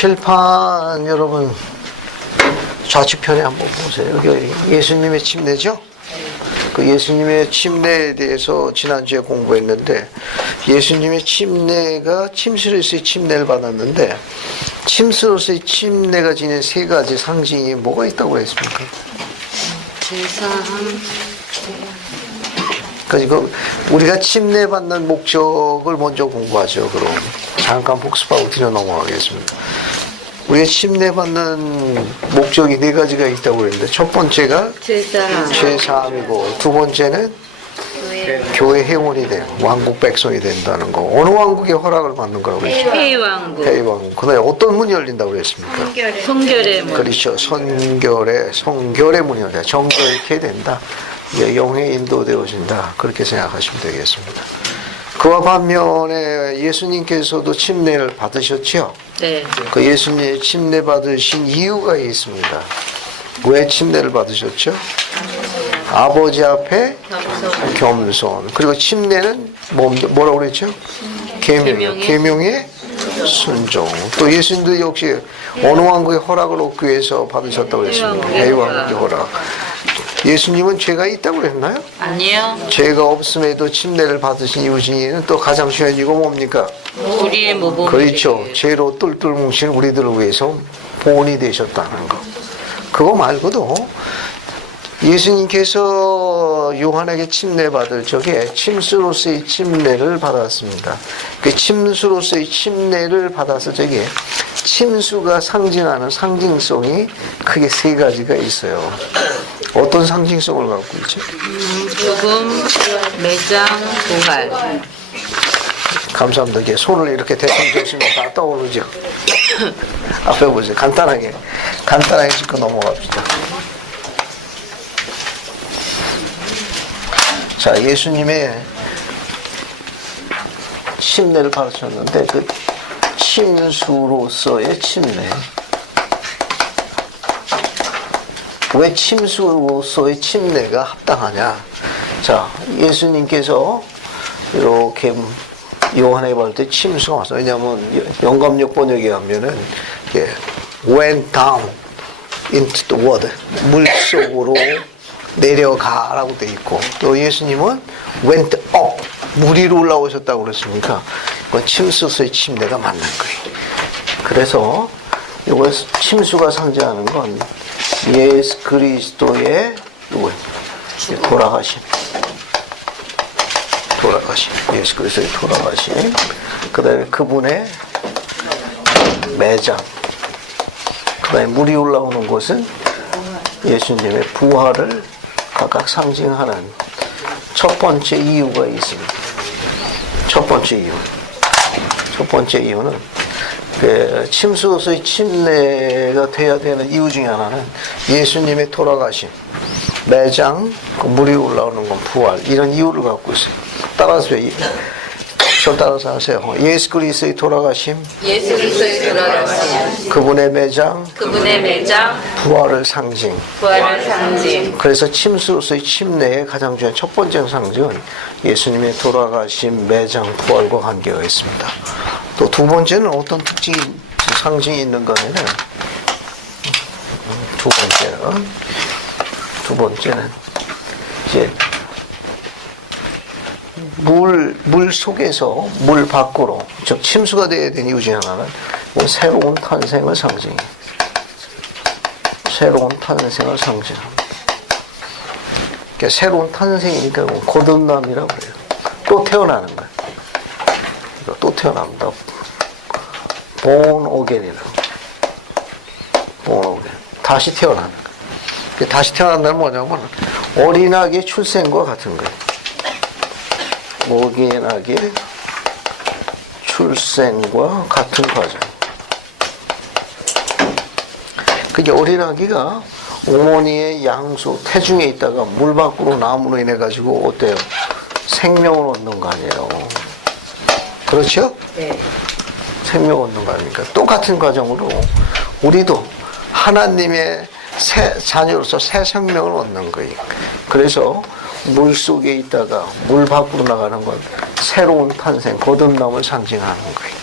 칠판 여러분 좌측편에 한번 보세요. 여기 예수님의 침례죠? 그 예수님의 침례에 대해서 지난주에 공부했는데, 예수님의 침례가 침수로서의 침례를 받았는데, 침수로서의 침례가 지닌 세 가지 상징이 뭐가 있다고 했습니까? 제사함. 그러니까 우리가 침례 받는 목적을 먼저 공부하죠. 그럼 잠깐 복습하고 뒤로 넘어가겠습니다. 우리가 침례 받는 목적이 네 가지가 있다고 했는데, 첫 번째가 제사함이고, 두 번째는 교회 회원이 돼, 왕국 백성이 된다는 거. 어느 왕국의 허락을 받는 거라고 했죠? 회왕국. 회왕국. 그다음에 어떤 문이 열린다고 그랬습니까? 성결의 문. 그렇죠. 성결의 문이 열려. 정결케 된다. 영에 인도되어진다. 그렇게 생각하시면 되겠습니다. 그와 반면에 예수님께서도 침례를 받으셨죠? 네. 그 예수님이 침례 받으신 이유가 있습니다. 왜 침례를 받으셨죠? 아버지 앞에 겸손. 그리고 침례는 뭐라고 그랬죠? 계명의 순종. 또 예수님도 역시 어느 왕국의 허락을 얻기 위해서 받으셨다고 했습니다. 회왕국의 허락. 예수님은 죄가 있다고 그랬나요? 아니요. 죄가 없음에도 침례를 받으신 이유 중에는 또 가장 중요한 이유가 뭡니까? 우리의 모범. 그렇죠. 죄로 똘똘 뭉친 우리들을 위해서 본이 되셨다는 거. 그거 말고도 예수님께서 요한에게 침례 받을 적에 침수로서의 침례를 받았습니다. 그 침수로서의 침례를 받았을 적에 침수가 상징하는 상징성이 크게 세 가지가 있어요. 어떤 상징성을 갖고 있죠? 죽음, 매장, 부활. 감사합니다. 이렇게 손을 이렇게 대충 대시면 다 떠오르죠. 앞에 보세요. 간단하게 짚고 넘어갑시다. 자, 예수님의 침례를 받으셨는데, 그 침수로서의 침례. 왜 침수로서의 침례가 합당하냐? 자, 예수님께서 이렇게 요한에 볼 때 침수가 왔어요. 왜냐하면 영감역 번역에 하면은 went down into the water, 물 속으로 내려가라고 돼 있고, 또 예수님은 went up, 물 위로 올라오셨다고 그랬으니까 그건 침수로서의 침례가 맞는 거예요. 그래서 이거 침수가 상징하는 건 예수 그리스도의 돌아가심, 예수 그리스도의 돌아가심, 그 다음에 그분의 매장, 그 다음에 물이 올라오는 곳은 예수님의 부활을 각각 상징하는 첫 번째 이유가 있습니다. 첫 번째 이유는 침수로서의 침례가 돼야 되는 이유 중에 하나는 예수님의 돌아가심, 매장, 물이 올라오는 건 부활, 이런 이유를 갖고 있어요. 따라서 하세요. 예수 그리스도의 돌아가심, 그분의 매장, 부활을 상징. 그래서 침수로서의 침례의 가장 중요한 첫 번째 상징은 예수님의 돌아가심, 매장, 부활과 관계가 있습니다. 또 두 번째는 어떤 특징이, 상징이 있는 거냐면, 두 번째는 이제 물 속에서 물 밖으로, 즉 침수가 되어야 되는 이유 중에 하나는 새로운 탄생을 상징해요. 새로운 탄생을 상징합니다. 그러니까 새로운 탄생이니까 거듭남이라고 그래요. 또 태어나는 거예요. 또 태어납니다. born again이라고. born again. 다시 태어나는 거예요. 다시 태어난다는 뭐냐면 어린아기의 출생과 같은 거예요. 어린아기의 출생과 같은 과정. 그게 어린아기가 어머니의 양수, 태중에 있다가 물 밖으로 나옴으로 인해 가지고 어때요? 생명을 얻는 거 아니에요. 그렇죠? 네. 생명 얻는 거 아닙니까? 똑같은 과정으로 우리도 하나님의 새 자녀로서 새 생명을 얻는 거예요. 그래서 물 속에 있다가 물 밖으로 나가는 건 새로운 탄생, 거듭남을 상징하는 거예요.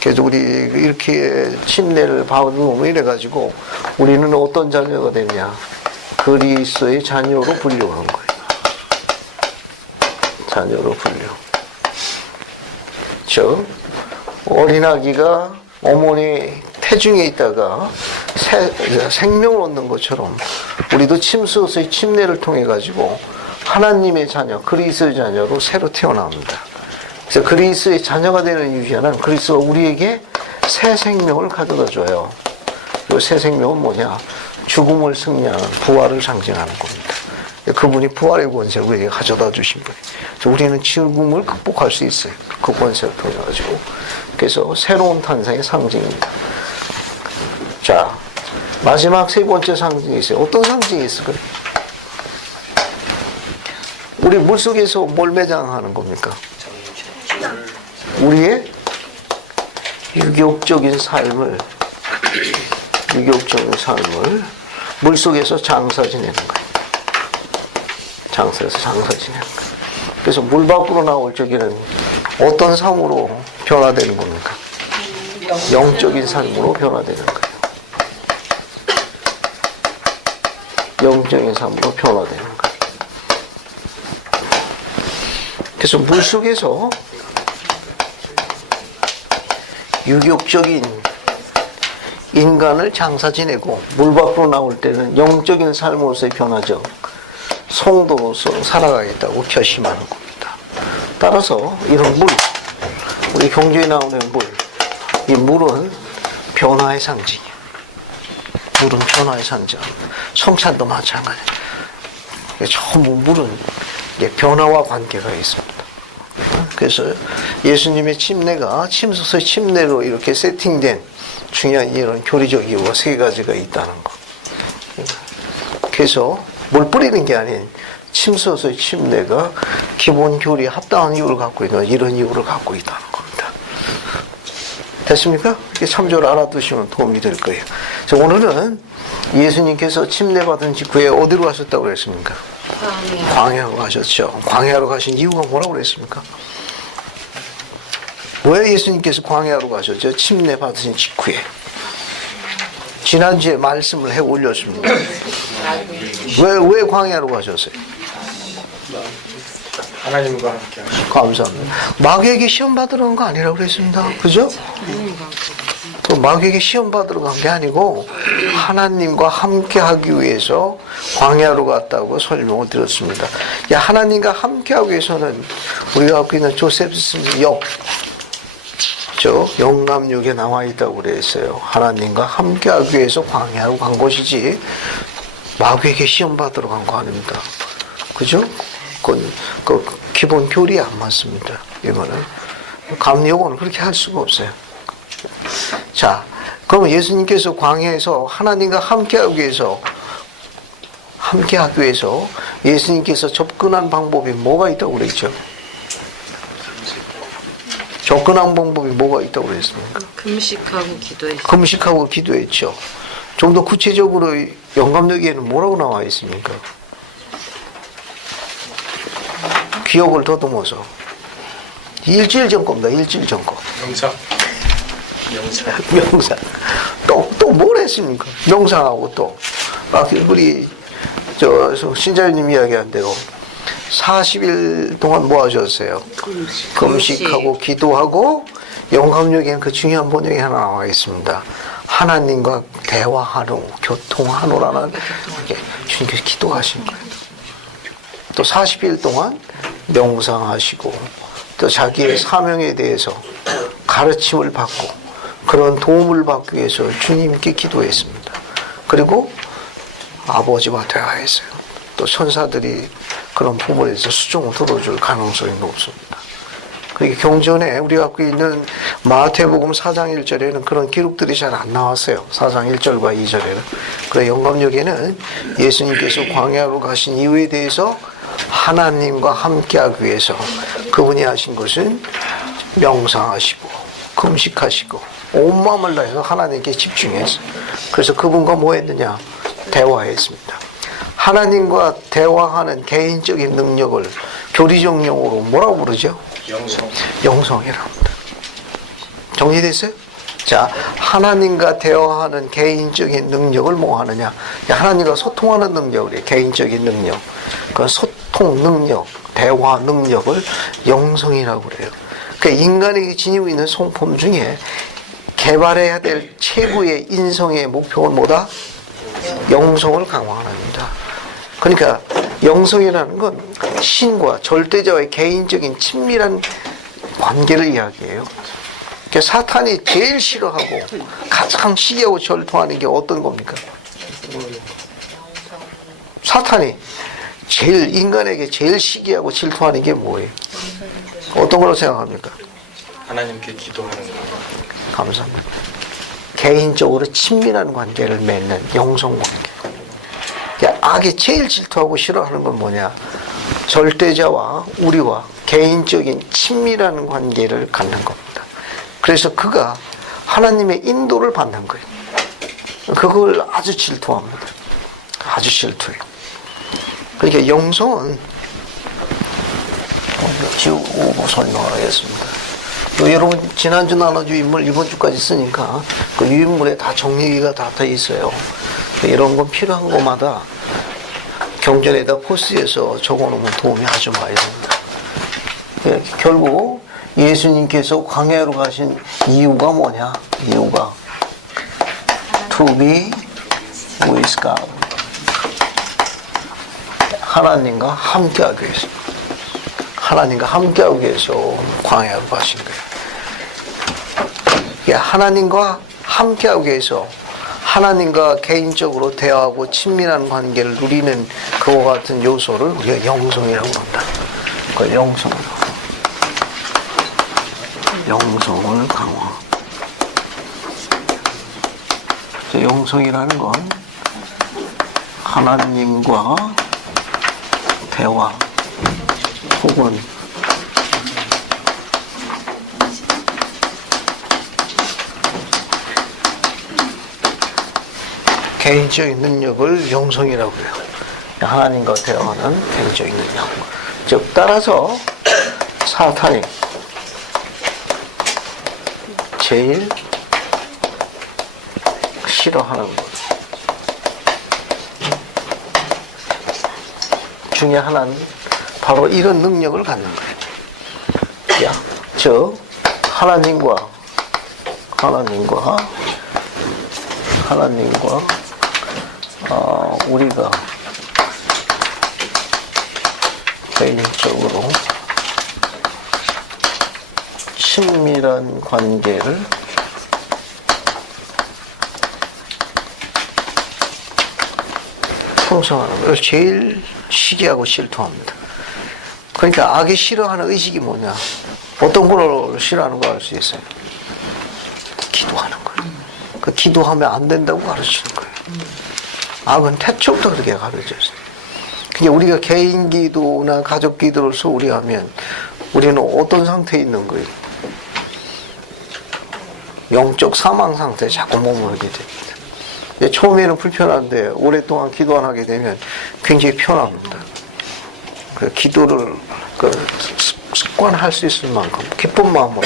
그래서 우리 이렇게 침례를 받으면 이래가지고 우리는 어떤 자녀가 되냐? 그리스도의 자녀로 분류한 거예요. 자녀로 분류. 즉 어린아기가 어머니 태중에 있다가 생명을 얻는 것처럼 우리도 침수로서의 침례를 통해 가지고 하나님의 자녀, 그리스도의 자녀로 새로 태어납니다. 그래서 그리스도의 자녀가 되는 이유는 그리스도가 우리에게 새 생명을 가져다 줘요. 이 새 생명은 뭐냐? 죽음을 승리하는 부활을 상징하는 겁니다. 그분이 부활의 권세를 우리에게 가져다 주신 분이에요. 그래서 우리는 죽음을 극복할 수 있어요. 그 권세를 통해 가지고. 그래서 새로운 탄생의 상징입니다. 자, 마지막 세 번째 상징이 있어요. 어떤 상징이 있을까요? 우리 물속에서 뭘 매장하는 겁니까? 우리의 유격적인 삶을 물속에서 장사 지내는 거예요. 장사에서 장사 지내는 거예요. 그래서 물 밖으로 나올 적에는 어떤 삶으로 변화되는 겁니까? 영적인 삶으로 변화되는 거예요. 영적인 삶으로 변화되는 거예요. 그래서 물속에서 유격적인 인간을 장사 지내고 물 밖으로 나올 때는 영적인 삶으로서의 변화죠. 성도로서 살아가겠다고 결심하는 겁니다. 따라서 이런 물, 우리 경주에 나오는 물, 이 물은 변화의 상징이에요. 물은 변화의 상징. 성찬도 마찬가지예요. 전부 물은 변화와 관계가 있습니다. 그래서 예수님의 침례가 침수서의 침례로 이렇게 세팅된 중요한 이런 교리적 이유가 세 가지가 있다는 것. 그래서 물 뿌리는 게 아닌 침수서의 침례가 기본 교리에 합당한 이유를 갖고 있는 이런 이유를 갖고 있다는 겁니다. 됐습니까? 이렇게 참조를 알아두시면 도움이 될 거예요. 그래서 오늘은 예수님께서 침례 받은 직후에 어디로 가셨다고 그랬습니까? 광야로 가셨죠. 광야로 가신 이유가 뭐라고 그랬습니까? 왜 예수님께서 광야로 가셨죠? 침례 받으신 직후에. 지난주에 말씀을 해 올렸습니다. 왜 광야로 가셨어요? 하나님과 함께 하시고. 감사합니다. 마귀에게 시험 받으러 간 거 아니라고 그랬습니다. 그죠? 또 마귀에게 시험 받으러 간 게 아니고 하나님과 함께 하기 위해서 광야로 갔다고 설명을 드렸습니다. 하나님과 함께 하기 위해서는 우리가 갖고 있는 조세프스 역, 영감역에 나와 있다고 그랬어요. 하나님과 함께 하기 위해서 광야로 간 것이지 마귀에게 시험 받으러 간 거 아닙니다. 그죠? 그건 기본 교리에 안 맞습니다. 이거는 감리요원은 그렇게 할 수가 없어요. 자, 그럼 예수님께서 광야에서 하나님과 함께하기 위해서 예수님께서 접근한 방법이 뭐가 있다고 그랬죠? 접근한 방법이 뭐가 있다고 그랬습니까? 금식하고 기도했죠. 좀 더 구체적으로 영감여기에는 뭐라고 나와 있습니까? 기억을 더듬어서 일주일 전 겁니다. 일주일 전 거. 명상. 또 뭘 했습니까? 명상하고 또 우리 신자유님 이야기한 대로 40일 동안 뭐 하셨어요? 금식하고 기도하고 영감역에는 그 중요한 번역이 하나 나와 있습니다. 하나님과 대화하노, 교통하노라는 주님께서 기도하신 거예요. 또 40일 동안 명상하시고 또 자기의 사명에 대해서 가르침을 받고 그런 도움을 받기 위해서 주님께 기도했습니다. 그리고 아버지와 대화했어요. 또 천사들이 그런 부분에 대해서 수종을 들어줄 가능성이 높습니다. 그리고 경전에 우리가 갖고 있는 마태복음 4장 1절에는 그런 기록들이 잘 안 나왔어요. 4장 1절과 2절에는. 그 영감역에는 예수님께서 광야로 가신 이유에 대해서 하나님과 함께하기 위해서 그분이 하신 것은 명상하시고 금식하시고 온 마음을 다해서 하나님께 집중했어요. 그래서 그분과 뭐 했느냐? 대화했습니다. 하나님과 대화하는 개인적인 능력을 교리적 용어로 뭐라고 부르죠? 영성이라고 합니다. 정리됐어요? 자, 하나님과 대화하는 개인적인 능력을 뭐 하느냐? 하나님과 소통하는 능력을, 개인적인 능력. 그 소통 능력, 대화 능력을 영성이라고 그래요. 그 인간이 지니고 있는 성품 중에 개발해야 될 최고의 인성의 목표는 뭐다? 영성을 강화하는 겁니다. 그러니까 영성이라는 건 신과 절대자와의 개인적인 친밀한 관계를 이야기해요. 그러니까 사탄이 제일 싫어하고 가장 시기하고 절통하는 게 어떤 겁니까? 사탄이 제일 인간에게 제일 시기하고 질투하는 게 뭐예요? 어떤 걸로 생각합니까? 하나님께 기도하는 거. 감사합니다. 개인적으로 친밀한 관계를 맺는 영성 관계. 그러니까 악이 제일 질투하고 싫어하는 건 뭐냐? 절대자와 우리와 개인적인 친밀한 관계를 갖는 겁니다. 그래서 그가 하나님의 인도를 받는 거예요. 그걸 아주 질투합니다. 아주 질투해요. 그러니까 영성은 지우고 설명하겠습니다. 여러분 지난주 나눠준 인물 이번 주까지 쓰니까 그 유인물에 다 정리가 다 돼 있어요. 이런 건 필요한 것마다 경전에다 포스트에서 적어놓으면 도움이 아주 많이 됩니다. 결국 예수님께서 광야로 가신 이유가 뭐냐? 이유가 To be with God. 하나님과 함께하기 위해서. 하나님과 함께하기 위해서 광야로 가신 거예요. 하나님과 함께하기 위해서 하나님과 개인적으로 대화하고 친밀한 관계를 누리는 그와 같은 요소를 우리가 영성이라고 한다. 그 영성을 강화. 영성이라는 건 하나님과 대화 혹은 개인적인 능력을 영성이라고 해요. 하나님과 대화하는 개인적인 능력. 즉 따라서 사탄이 제일 싫어하는 것 중에 하나는 바로 이런 능력을 갖는 거예요. 즉 하나님과 우리가 개인적으로 친밀한 관계를 형성하는 걸 제일 시기하고 질투합니다. 그러니까 악이 싫어하는 의식이 뭐냐? 어떤 걸 싫어하는 거 알 수 있어요? 기도하는 거예요. 그 기도하면 안 된다고 가르치는 거예요. 악은 태초부터 그렇게 가르쳤어요. 그러니까 우리가 개인 기도나 가족 기도를 소홀히 하면 우리는 어떤 상태에 있는 거예요? 영적 사망 상태에 자꾸 머무르게 됩니다. 처음에는 불편한데 오랫동안 기도 안 하게 되면 굉장히 편합니다. 그 기도를 습관할 수 있을 만큼 기쁜 마음으로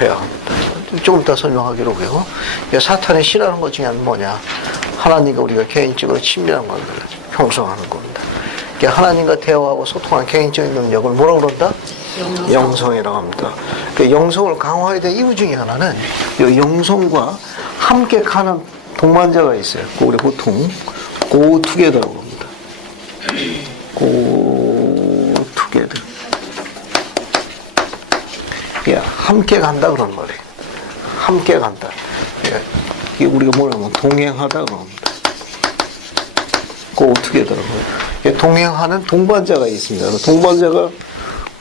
해야 합니다. 조금 이따 설명하기로 하고요. 사탄이 싫어하는 것 중에 하나는 뭐냐? 하나님과 우리가 개인적으로 친밀한 관계를 형성하는 겁니다. 하나님과 대화하고 소통하는 개인적인 능력을 뭐라고 그런다? 영성이라고 합니다. 그 영성을 강화해야 될 이유 중에 하나는 이 영성과 함께 가는 동반자가 있어요. 우리 보통 go together라고 합니다. go together. 함께 간다 그런 말이에요. 함께 간다. 이게 우리가 뭐냐면 동행하다 그럽니다. go together라고 해요. 동행하는 동반자가 있습니다. 동반자가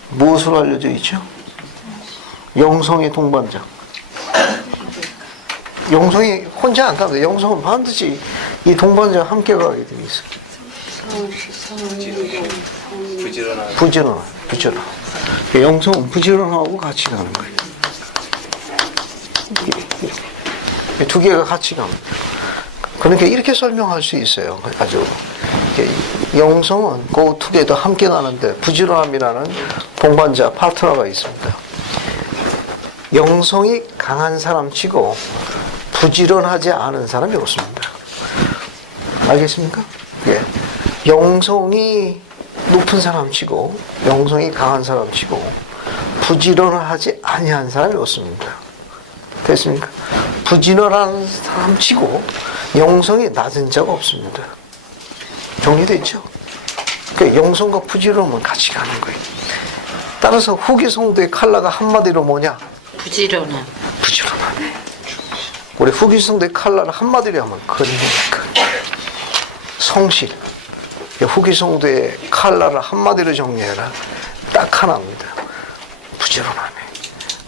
무엇으로 알려져 있죠? 영성의 동반자. 영성이 혼자 안 갑니다. 영성은 반드시 이 동반자와 함께 가게 되어 있어요. 부지런한. 영성은 부지런하고 같이 가는 거예요. 두 개가 같이 갑니다. 그러니까 이렇게 설명할 수 있어요. 아주 영성은 그 두 개도 함께 가는데 부지런함이라는 동반자 파트너가 있습니다. 영성이 강한 사람 치고 부지런하지 않은 사람이 없습니다. 알겠습니까? 예. 영성이 높은 사람 치고 영성이 강한 사람 치고 부지런하지 아니한 사람이 없습니다. 됐습니까? 부지런한 사람 치고 영성이 낮은 자가 없습니다. 정리됐죠? 그러니까 영성과 부지런함은 같이 가는 거예요. 따라서 후기 성도의 칼라가 한마디로 뭐냐? 부지런함. 부지런하네. 우리 후기 성도의 칼라를 한마디로 하면 근력, 성실. 후기 성도의 칼라를 한마디로 정리해라. 딱 하나입니다. 부지런하네.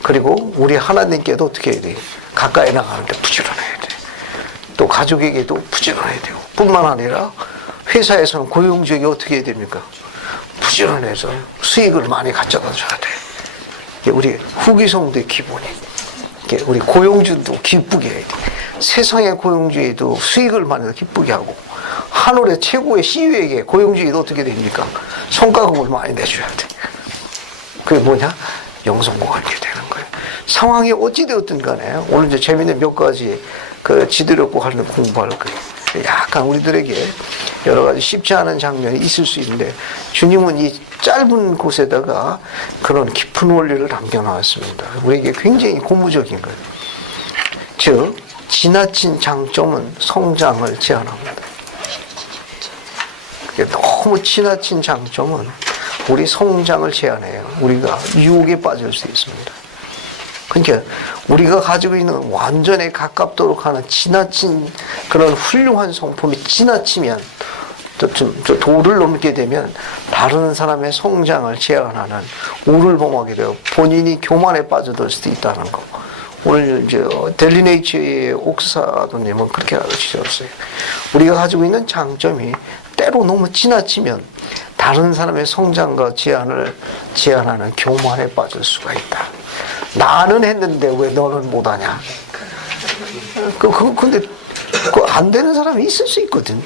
그리고 우리 하나님께도 어떻게 해야 돼? 가까이 나가는데 부지런해야 돼. 또 가족에게도 부지런해야 되고 뿐만 아니라 회사에서는 고용주에게 어떻게 해야 됩니까? 부지런해서 수익을 많이 가져다 줘야 돼. 이게 우리 후기 성도의 기본이. 이게 우리 고용주도 기쁘게 해야 돼. 세상의 고용주에도 수익을 많이 기쁘게 하고 하늘의 최고의 CEO에게 고용주에도 어떻게 됩니까? 성과급을 많이 내줘야 돼. 그게 뭐냐? 영성과 관계 되는 거예요. 상황이 어찌되었든 간에 오늘 이제 재미있는 몇 가지 그 지도력고 하는 공부할 거예요. 약간 우리들에게 여러 가지 쉽지 않은 장면이 있을 수 있는데 주님은 이 짧은 곳에다가 그런 깊은 원리를 남겨놓았습니다. 우리에게 굉장히 고무적인 거예요. 즉 지나친 장점은 성장을 제한합니다. 너무 지나친 장점은 우리 성장을 제한해요. 우리가 유혹에 빠질 수 있습니다. 그러니까 우리가 가지고 있는 완전에 가깝도록 하는 지나친 그런 훌륭한 성품이 지나치면 도를 넘게 되면 다른 사람의 성장을 제한하는 우를 범하게 되어 본인이 교만에 빠져들 수도 있다는 거. 오늘 이제 델리네이처의 옥사도님은 그렇게 가르치셨어요. 우리가 가지고 있는 장점이 때로 너무 지나치면 다른 사람의 성장과 제한하는 교만에 빠질 수가 있다. 나는 했는데 왜 너는 못하냐? 근데 안 되는 사람이 있을 수 있거든.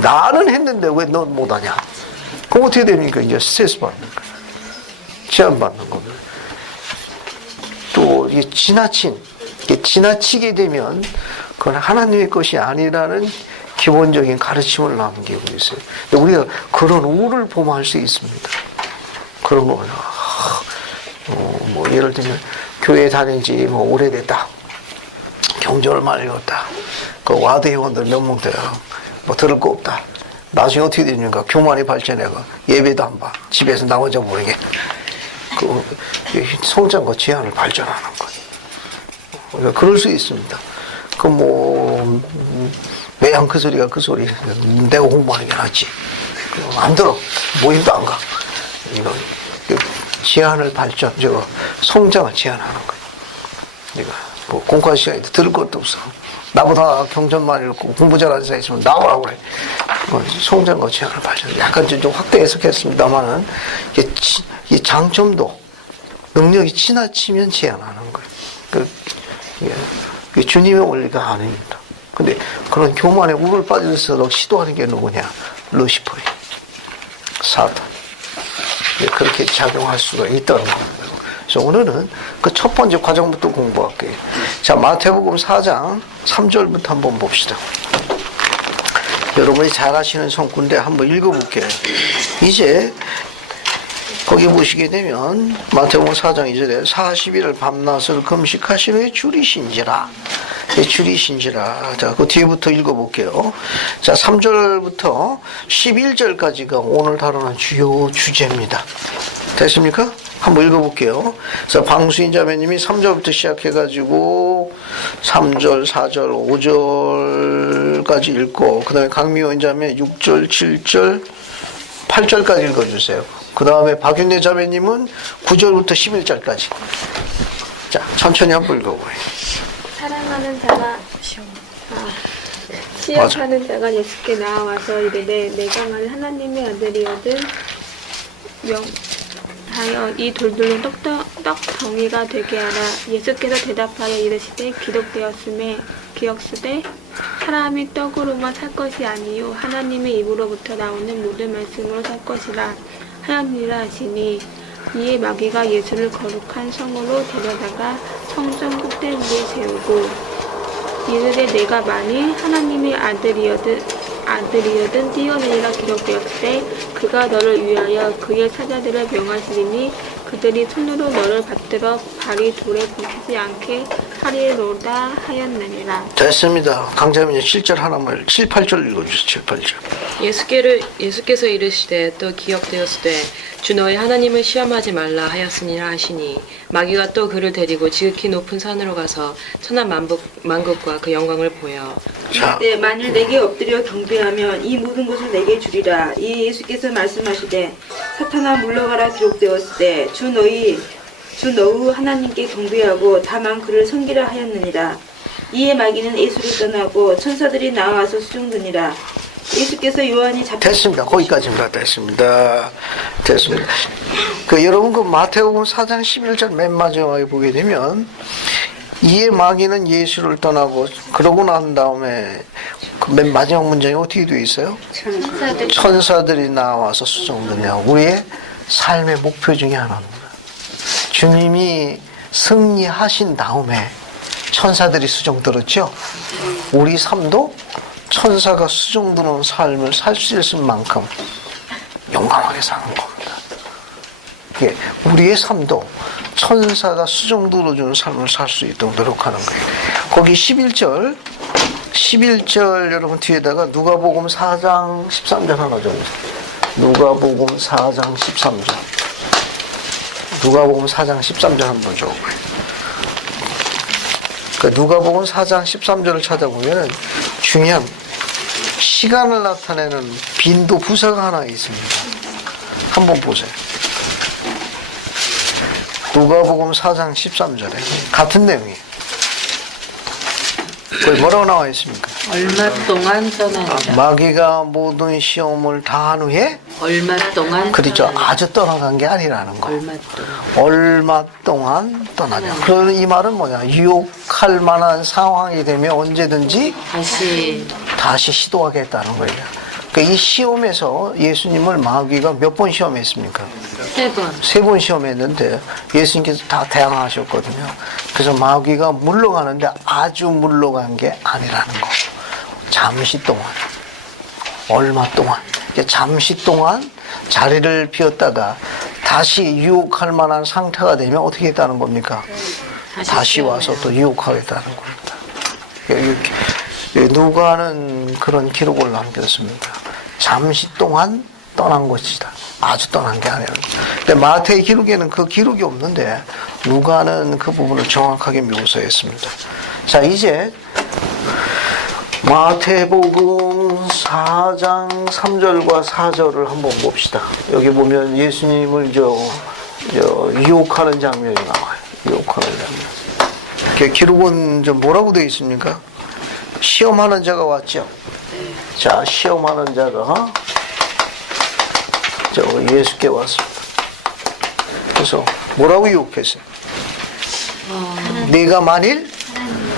나는 했는데 왜 넌 못하냐? 그럼 어떻게 됩니까? 이제 스트레스 받는 거야. 제한받는 겁니다. 또 이게 지나치게 되면 그건 하나님의 것이 아니라는 기본적인 가르침을 남기고 있어요. 우리가 그런 우를 범할 수 있습니다. 그런 거는 뭐 예를 들면 교회 다닌 지 뭐 오래됐다. 경전을 많이 읽었다. 그 와드 회원들 몇 명 돼요. 뭐 들을 거 없다. 나중에 어떻게 되는가? 교만이 발전해가 예배도 안 봐. 집에서 나 혼자 모르게. 그 성장과 제한을 발전하는 거예요. 그러니까 그럴 수 있습니다. 그 뭐 매양 그 소리가 그 소리. 내가 공부하는 게 낫지. 안 들어. 모임도 안 가. 이거 제한을 성장을 제한하는 거예요. 내가 뭐 공과 시간에 들을 것도 없어. 나보다 경전만 읽고 공부 잘하는 사람 있으면 나오라고 그래. 성장과 제한을 발전. 약간 좀 확대 해석했습니다만은 이 장점도 능력이 지나치면 제한하는 거예요. 이게 주님의 원리가 아닙니다. 근데 그런 교만에 우를 빠질수록 시도하는 게 누구냐? 루시퍼예요. 사탄. 그렇게 작용할 수가 있다는 겁니다. 그래서 오늘은 그 첫 번째 과정부터 공부할게요. 자, 마태복음 4장 3절부터 한번 봅시다. 여러분이 잘 아시는 성구인데 한번 읽어볼게요. 이제 거기 보시게 되면 마태복음 4장 2절에 40일을 밤낮을 금식하신 후에 줄이신지라. 자, 그 뒤에부터 읽어볼게요. 자, 3절부터 11절까지가 오늘 다루는 주요 주제입니다. 됐습니까? 한번 읽어볼게요. 그래서 방수인 자매님이 3절부터 시작해가지고 3절, 4절, 5절까지 읽고 그 다음에 강미원 자매 6절, 7절, 8절까지 읽어주세요. 그 다음에 박윤대 자매님은 9절부터 11절까지. 자, 천천히 한번 읽어보세요. 사랑하는 자가 시험하는 자가 예수께 나와서 이르되 내가 만일 하나님의 아들이거든 명하여 이 돌들로 떡덩이가 되게 하라. 예수께서 대답하여 이르시되 기록되었음에 기억수되 사람이 떡으로만 살 것이 아니요 하나님의 입으로부터 나오는 모든 말씀으로 살 것이라 하였느니라 하시니 이에 마귀가 예수를 거룩한 성으로 데려다가 성전 꼭대 위에 세우고 이르되 내가 만일 하나님의 아들이여든 뛰어내리라 기록되었을 때 그가 너를 위하여 그의 사자들을 명하시리니 그들이 손으로 너를 받들어 발이 돌에 부딪히지 않게 하리로다 하였느니라. 됐습니다. 강자님 7절 하나만 7, 8절 읽어주세요. 7, 8절. 예수께서 이르시되 또 기억되었으되 주 너희 하나님을 시험하지 말라 하였으니라 하시니 마귀가 또 그를 데리고 지극히 높은 산으로 가서 천하 만국과 그 영광을 보여 자, 이때 만일 내게 엎드려 경배하면 이 모든 것을 내게 주리라. 이 예수께서 말씀하시되 사탄아 물러가라 기록되었을 때 주 너희 하나님께 경배하고 다만 그를 섬기라 하였느니라. 이에 마귀는 예수를 떠나고 천사들이 나와서 수종드니라. 예수께서 요한이 됐습니다. 거기까지입니다. 됐습니다. 여러분 그 마태복음 4장 11절 맨 마지막에 보게 되면 이에 마귀는 예수를 떠나고 그러고 난 다음에 그 맨 마지막 문장이 어떻게 되어 있어요? 천사들이 나와서 수종드냐. 우리의 삶의 목표 중에 하나입니다. 주님이 승리하신 다음에 천사들이 수종들었죠. 우리 삶도 천사가 수종드는 삶을 살 수 있을 만큼 용감하게 사는 겁니다. 예, 우리의 삶도 천사가 수종들어주는 삶을 살 수 있도록 노력하는 거예요. 거기 11절 여러분 뒤에다가 누가복음 4장 13절 하나 적으세요. 누가복음 4장 13절. 누가복음 4장 13절 한번 적어봐요. 누가복음 4장 13절을 찾아보면 중요한 시간을 나타내는 빈도 부사가 하나 있습니다. 한번 보세요. 누가복음 4장 13절에 같은 내용이에요. 거기 뭐라고 나와 있습니까? 얼마 동안 떠나니라. 마귀가 모든 시험을 다 한 후에 얼마 동안 그렇죠. 떠나니라. 아주 떠나간 게 아니라는 거. 얼마 동안. 얼마 동안 떠나냐. 그런 이 말은 뭐냐. 유혹할 만한 상황이 되면 언제든지 다시 시도하겠다는 거예요. 그러니까 이 시험에서 예수님을 마귀가 몇 번 시험했습니까? 3번. 3번 시험했는데 예수님께서 다 대항하셨거든요. 그래서 마귀가 물러가는데 아주 물러간 게 아니라는 거. 잠시 동안, 얼마 동안, 잠시 동안 자리를 비웠다가 다시 유혹할 만한 상태가 되면 어떻게 했다는 겁니까? 다시 와서 또 유혹하겠다는 겁니다. 누가는 그런 기록을 남겼습니다. 잠시 동안 떠난 것이다. 아주 떠난 게 아니라. 근데 마태의 기록에는 그 기록이 없는데 누가는 그 부분을 정확하게 묘사했습니다. 자, 이제 마태복음 4장 3절과 4절을 한번 봅시다. 여기 보면 예수님을 유혹하는 장면이 나와요. 유혹하는 장면. 기록은 뭐라고 되어 있습니까? 시험하는 자가 왔죠. 자, 시험하는 자가 예수께 왔습니다. 그래서 뭐라고 유혹했어요? 네가 만일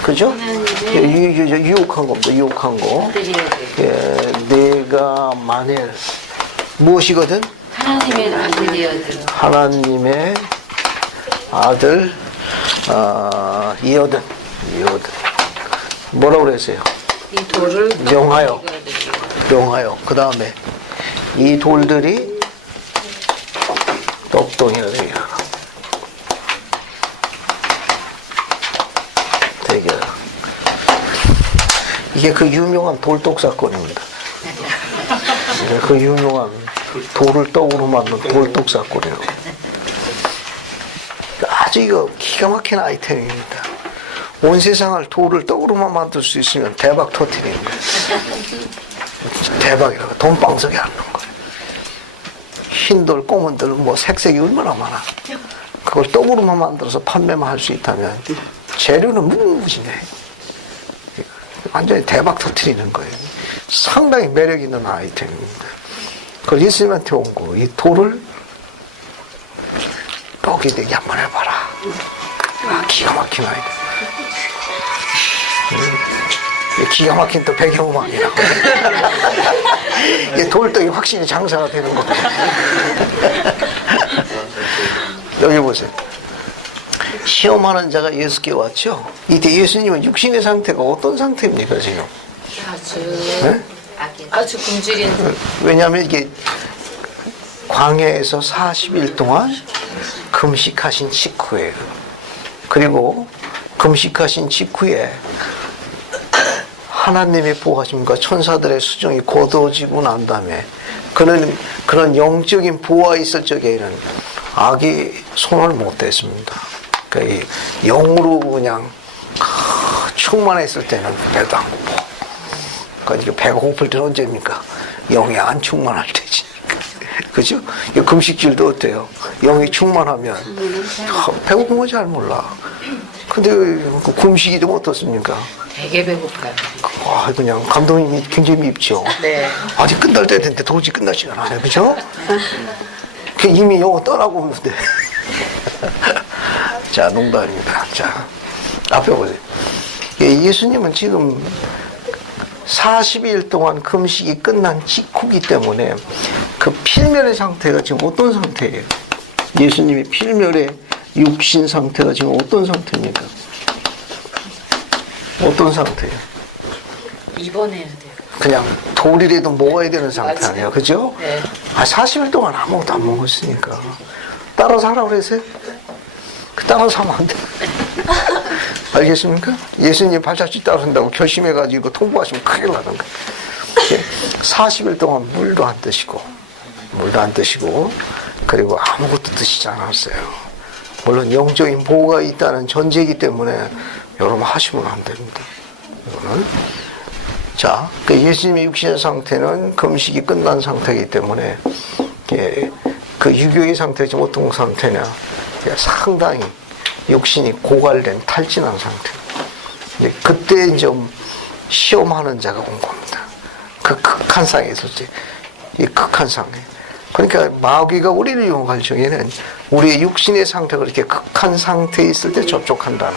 그죠? 유혹한 겁니다. 유혹한 거. 예, 내가 만일 무엇이거든? 하나님의 아들이거든. 하나님의 아들 이거든. 뭐라고 그랬어요? 이 돌을 명하여. 그 다음에 이 돌들이 떡덩이가 되게 하라. 이게 그 유명한 돌독 사건입니다. 그 유명한 돌을 떡으로 만든 돌독 사건이에요. 아주 이거 기가 막힌 아이템입니다. 온 세상을 돌을 떡으로만 만들 수 있으면 대박 터뜨리는 거예요. 대박이라고. 돈방석에 앉는 거예요. 흰돌, 검은돌, 색색이 얼마나 많아. 그걸 떡으로만 만들어서 판매만 할 수 있다면 재료는 무궁무진해. 완전히 대박 터뜨리는 거예요. 상당히 매력 있는 아이템입니다. 그걸 예수님한테 온 거. 이 돌을 떡이 되게 한번 해봐라. 기가 막힌 아이템. 기가 막힌 또 배경음악이라고. 돌떡이 확실히 장사가 되는 겁니다. 여기 보세요. 시험하는 자가 예수께 왔죠. 이때 예수님은 육신의 상태가 어떤 상태입니까 지금? 네? 아주 굶주린 왜냐하면 이게 광야에서 40일 동안 금식하신 직후예요. 그리고 금식하신 직후에 하나님의 보호하심과 천사들의 수종이 거두어지고 난 다음에 그런 영적인 보호가 있을 적에는 악이 손을 못 댔습니다. 그러니까 이 영으로 그냥 충만했을 때는 배도 안 고파. 그러니까 배가 고플 때는 언제입니까? 영이 안 충만할 때지. 그죠? 금식질도 어때요? 영이 충만하면 배고픈 건 잘 몰라. 근데 그 금식이도 어떻습니까? 되게 배고파요. 와, 그냥 감독님이 굉장히 밉죠. 네. 아직 끝날 때 됐는데 도저히 끝나지가 않아요. 그죠? 그 이미 영어 떠나고 오는데. 자, 농담입니다. 자, 앞에 보세요. 예수님은 지금 40일 동안 금식이 끝난 직후기 때문에 그 필멸의 상태가 지금 어떤 상태예요? 예수님의 필멸의 육신 상태가 지금 어떤 상태입니까? 어떤 상태예요? 입원해야 돼요. 그냥 돌이라도 먹어야 되는 상태 맞아요. 아니에요? 그죠? 네. 40일 동안 아무것도 안 먹었으니까. 따라서 하라고 그랬어요? 따라서 하면 안 돼. 알겠습니까? 예수님 발자취 따라선다고 결심해가지고 통보하시면 큰일 나는 거예요. 40일 동안 물도 안 드시고, 그리고 아무것도 드시지 않았어요. 물론 영적인 보호가 있다는 전제이기 때문에 여러분 하시면 안 됩니다. 이거는. 자, 예수님의 육신의 상태는 금식이 끝난 상태이기 때문에 그 유교의 상태가 지금 어떤 상태냐? 상당히 육신이 고갈된 탈진한 상태. 그때 이제 시험하는 자가 온 겁니다. 그 극한 상에서 이 극한 상에. 그러니까 마귀가 우리를 이용할 적에는 우리의 육신의 상태가 이렇게 극한 상태에 있을 때 접촉한다는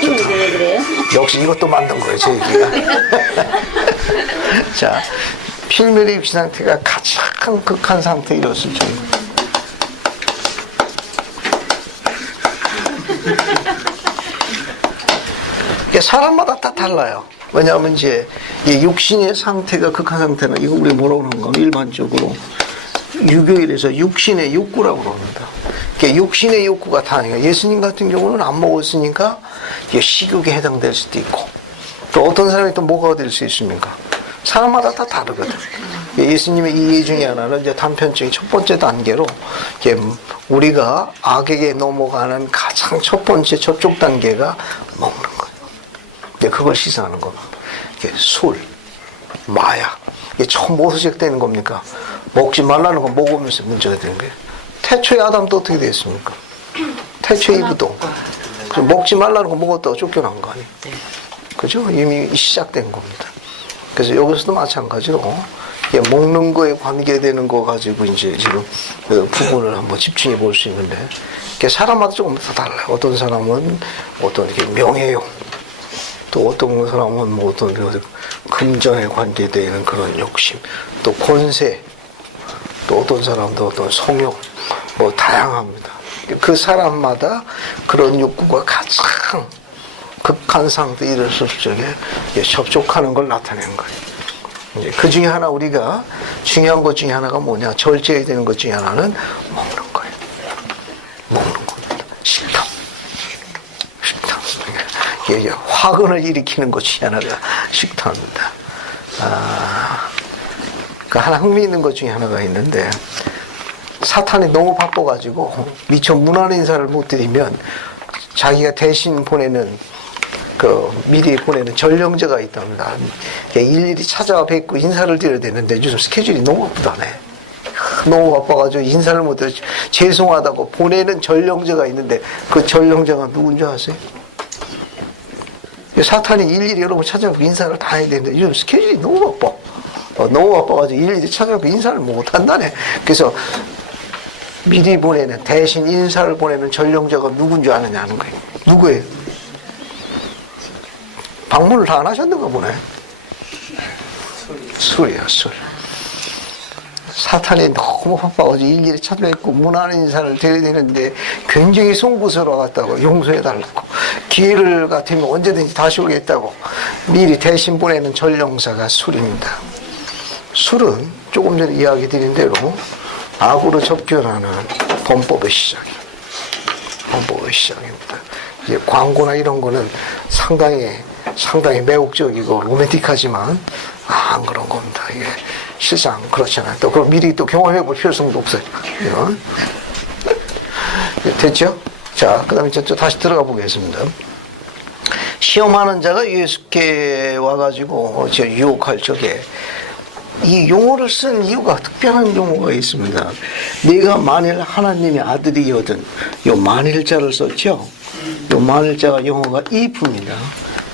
거예요. 그래요? 역시 이것도 만든 거예요, 제 얘기가. 자, 필멸의 육신 상태가 가장 극한 상태에 이뤘을 정도. 사람마다 다 달라요. 왜냐하면 이제 이 육신의 상태가 극한 상태는 이거 우리 뭐라고 하는 건 일반적으로 유교일에서 육신의 욕구라고 그럽니다. 육신의 욕구가 다니까 예수님 같은 경우는 안 먹었으니까 식욕에 해당될 수도 있고 또 어떤 사람이 또 뭐가 될 수 있습니까? 사람마다 다 다르거든. 예수님의 이해 중에 하나는 이제 단편적인 첫 번째 단계로 우리가 악에게 넘어가는 가장 첫 번째 접촉 단계가 먹는 거예요. 그걸 시사하는 겁니다. 술, 마약. 이게 처음 뭐서 시작되는 겁니까? 먹지 말라는 거 먹으면서 문제가 되는 거예요. 태초에 아담도 어떻게 됐습니까? 태초에 이브도. 먹지 말라는 거 먹었다가 쫓겨난 거 아니에요? 그죠? 이미 시작된 겁니다. 그래서 여기서도 마찬가지로 먹는 거에 관계되는 거 가지고 이제 지금 그 부분을 한번 집중해 볼 수 있는데 사람마다 조금 더 달라요. 어떤 사람은 어떤 이렇게 명예욕, 또 어떤 사람은 뭐 어떤 금전에 관계되는 그런 욕심, 또 권세, 또 어떤 사람도 어떤 성욕, 뭐 다양합니다. 그 사람마다 그런 욕구가 가장 극한 상태에 이르렀을 적에 접촉하는 걸 나타내는 거예요. 그 중에 하나 우리가 중요한 것 중에 하나가 뭐냐? 절제해야 되는 것 중에 하나는 먹는 거예요. 먹는 겁니다. 식탐. 화근을 일으키는 것 중에 하나가 식탐입니다. 그 하나 흥미있는 것 중에 하나가 있는데 사탄이 너무 바빠가지고 미처 문안 인사를 못 드리면 자기가 대신 보내는 미리 보내는 전령자가 있답니다. 일일이 찾아와 뵙고 인사를 드려야 되는데 요즘 스케줄이 너무 바쁘다네. 너무 바빠가지고 인사를 못 드려 죄송하다고 보내는 전령자가 있는데 그 전령자가 누군지 아세요? 사탄이 일일이 여러분 찾아가고 인사를 다 해야 되는데 요즘 스케줄이 너무 바빠. 너무 바빠가지고 일일이 찾아가고 인사를 못 한다네. 그래서 미리 보내는 대신 인사를 보내는 전령자가 누군지 아느냐는 거예요. 누구예요? 방문을 다 안 하셨는가 보네. 술이야, 술. 사탄이 너무 바빠가지고 일일이 찾아뵙고 무난한 인사를 드려야 되는데 굉장히 송구스러웠다고 용서해달라고 기회를 같으면 언제든지 다시 오겠다고 미리 대신 보내는 전령사가 술입니다. 술은 조금 전에 이야기 드린 대로 악으로 접견하는 범법의 시작이에요. 범법의 시작입니다. 이제 광고나 이런 거는 상당히 매혹적이고 로맨틱하지만 안 그런 겁니다. 이게 실상 그렇잖아요. 또 그걸 미리 또 경험해 볼 필요성도 없어요. 됐죠? 자, 그 다음에 저 다시 들어가 보겠습니다. 시험하는 자가 예수께 와가지고 저 유혹할 적에 이 용어를 쓴 이유가 특별한 용어가 있습니다. 네가 만일 하나님의 아들이거든, 요 만일자를 썼죠? 요 만일자가 용어가 if입니다.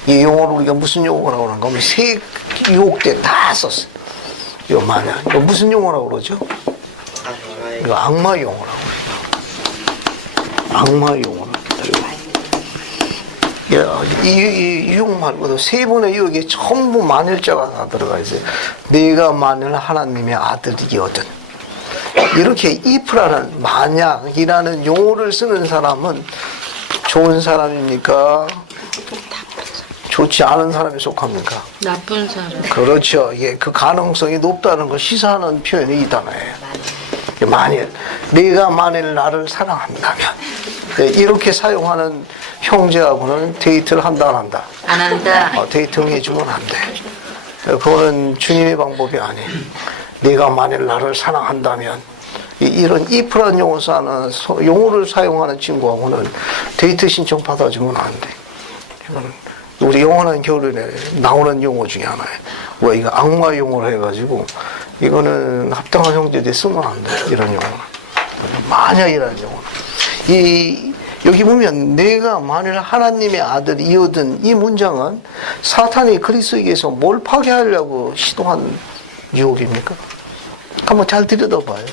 이 용어를 우리가 무슨 용어라고 하는가 하면 세 유혹 때 다 썼어요. 요 만일. 이거 무슨 용어라고 그러죠? 이거 악마 용어라고 그래요. 악마 용어라고. 이 유혹 말고도 세 번의 유혹에 전부 만일자가 다 들어가 있어요. 네가 만일 하나님의 아들이거든. 이렇게 if라는 만약이라는 용어를 쓰는 사람은 좋은 사람입니까? 좋지 않은 사람에 속합니까? 나쁜 사람. 그렇죠. 예, 그 가능성이 높다는 걸 시사하는 표현이 이 단어예요. 만일 네가 만일 나를 사랑한다면, 네, 이렇게 사용하는 형제하고는 데이트를 한다 안 한다? 안 한다. 데이트 응해주면 안 돼. 그거는 주님의 방법이 아니에요. 네가 만일 나를 사랑한다면, 이런 if라는 용어를 사용하는 친구하고는 데이트 신청 받아주면 안 돼. 이거는 우리 영원한 겨울에 나오는 용어 중에 하나예요. 왜 이거 악마 용어를 해가지고 이거는 합당한 형제들이 쓰면 안 돼. 이런 용어는. 만약이라는 용어는. 여기 보면 내가 만일 하나님의 아들이거든, 이 문장은 사탄이 그리스도에게서 뭘 파괴하려고 시도한 유혹입니까? 한번 잘 들여다봐요.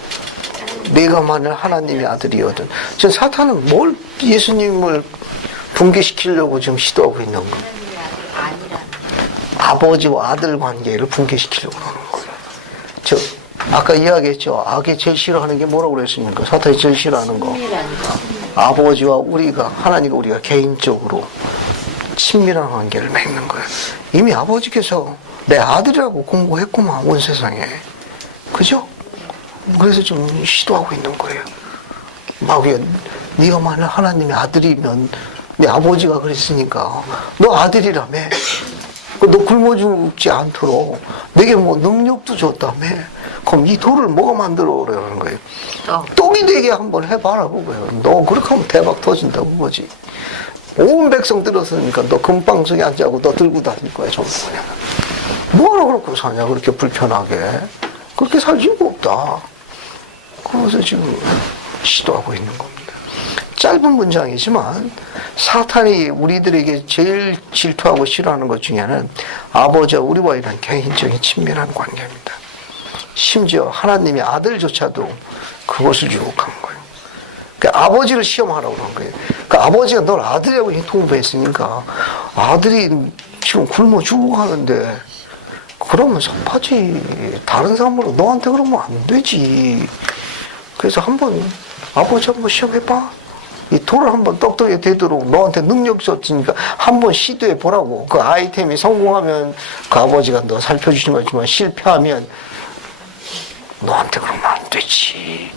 내가 만일 하나님의 아들이거든. 지금 사탄은 뭘 예수님을 붕괴시키려고 지금 시도하고 있는 거예요? 아버지와 아들 관계를 붕괴시키려고 하는 거예요. 아까 이야기했죠. 악이 제일 싫어하는 게 뭐라고 그랬습니까? 사탄이 제일 싫어하는 거. 아버지와 하나님과 우리가 개인적으로 친밀한 관계를 맺는 거예요. 이미 아버지께서 내 아들이라고 공고했구만, 온 세상에. 그죠? 그래서 좀 시도하고 있는 거예요. 네가 만약 하나님의 아들이면, 네 아버지가 그랬으니까 너 아들이라며, 너 굶어 죽지 않도록 내게 뭐 능력도 줬다며, 그럼 이 돌을 뭐가 만들어 오라는 거예요? 떡이 되게 한번 해봐라 그거예요. 너 그렇게 하면 대박 터진다고 그거지. 온 백성 들었으니까 너 금방 속에 앉아고 너 들고 다닐 거야. 전부 그냥 뭐하러 그렇게 사냐, 그렇게 불편하게. 그렇게 살 이유가 없다. 그래서 지금 시도하고 있는 겁니다. 짧은 문장이지만 사탄이 우리들에게 제일 질투하고 싫어하는 것 중에는 아버지와 우리와의 이런 개인적인 친밀한 관계입니다. 심지어 하나님의 아들조차도 그것을 유혹한 거예요. 그러니까 아버지를 시험하라고 그런 거예요. 그러니까 아버지가 널 아들이라고 통보했으니까 아들이 지금 굶어 죽어가는데 그러면 섭하지. 다른 사람으로 너한테 그러면 안 되지. 그래서 아버지 한번 시험해봐. 이 돌을 한번 떡떡이 되도록 너한테 능력 줬으니까 한번 시도해 보라고. 그 아이템이 성공하면 그 아버지가 너 살펴주시는 거지만 실패하면 너한테 그러면 안 되지.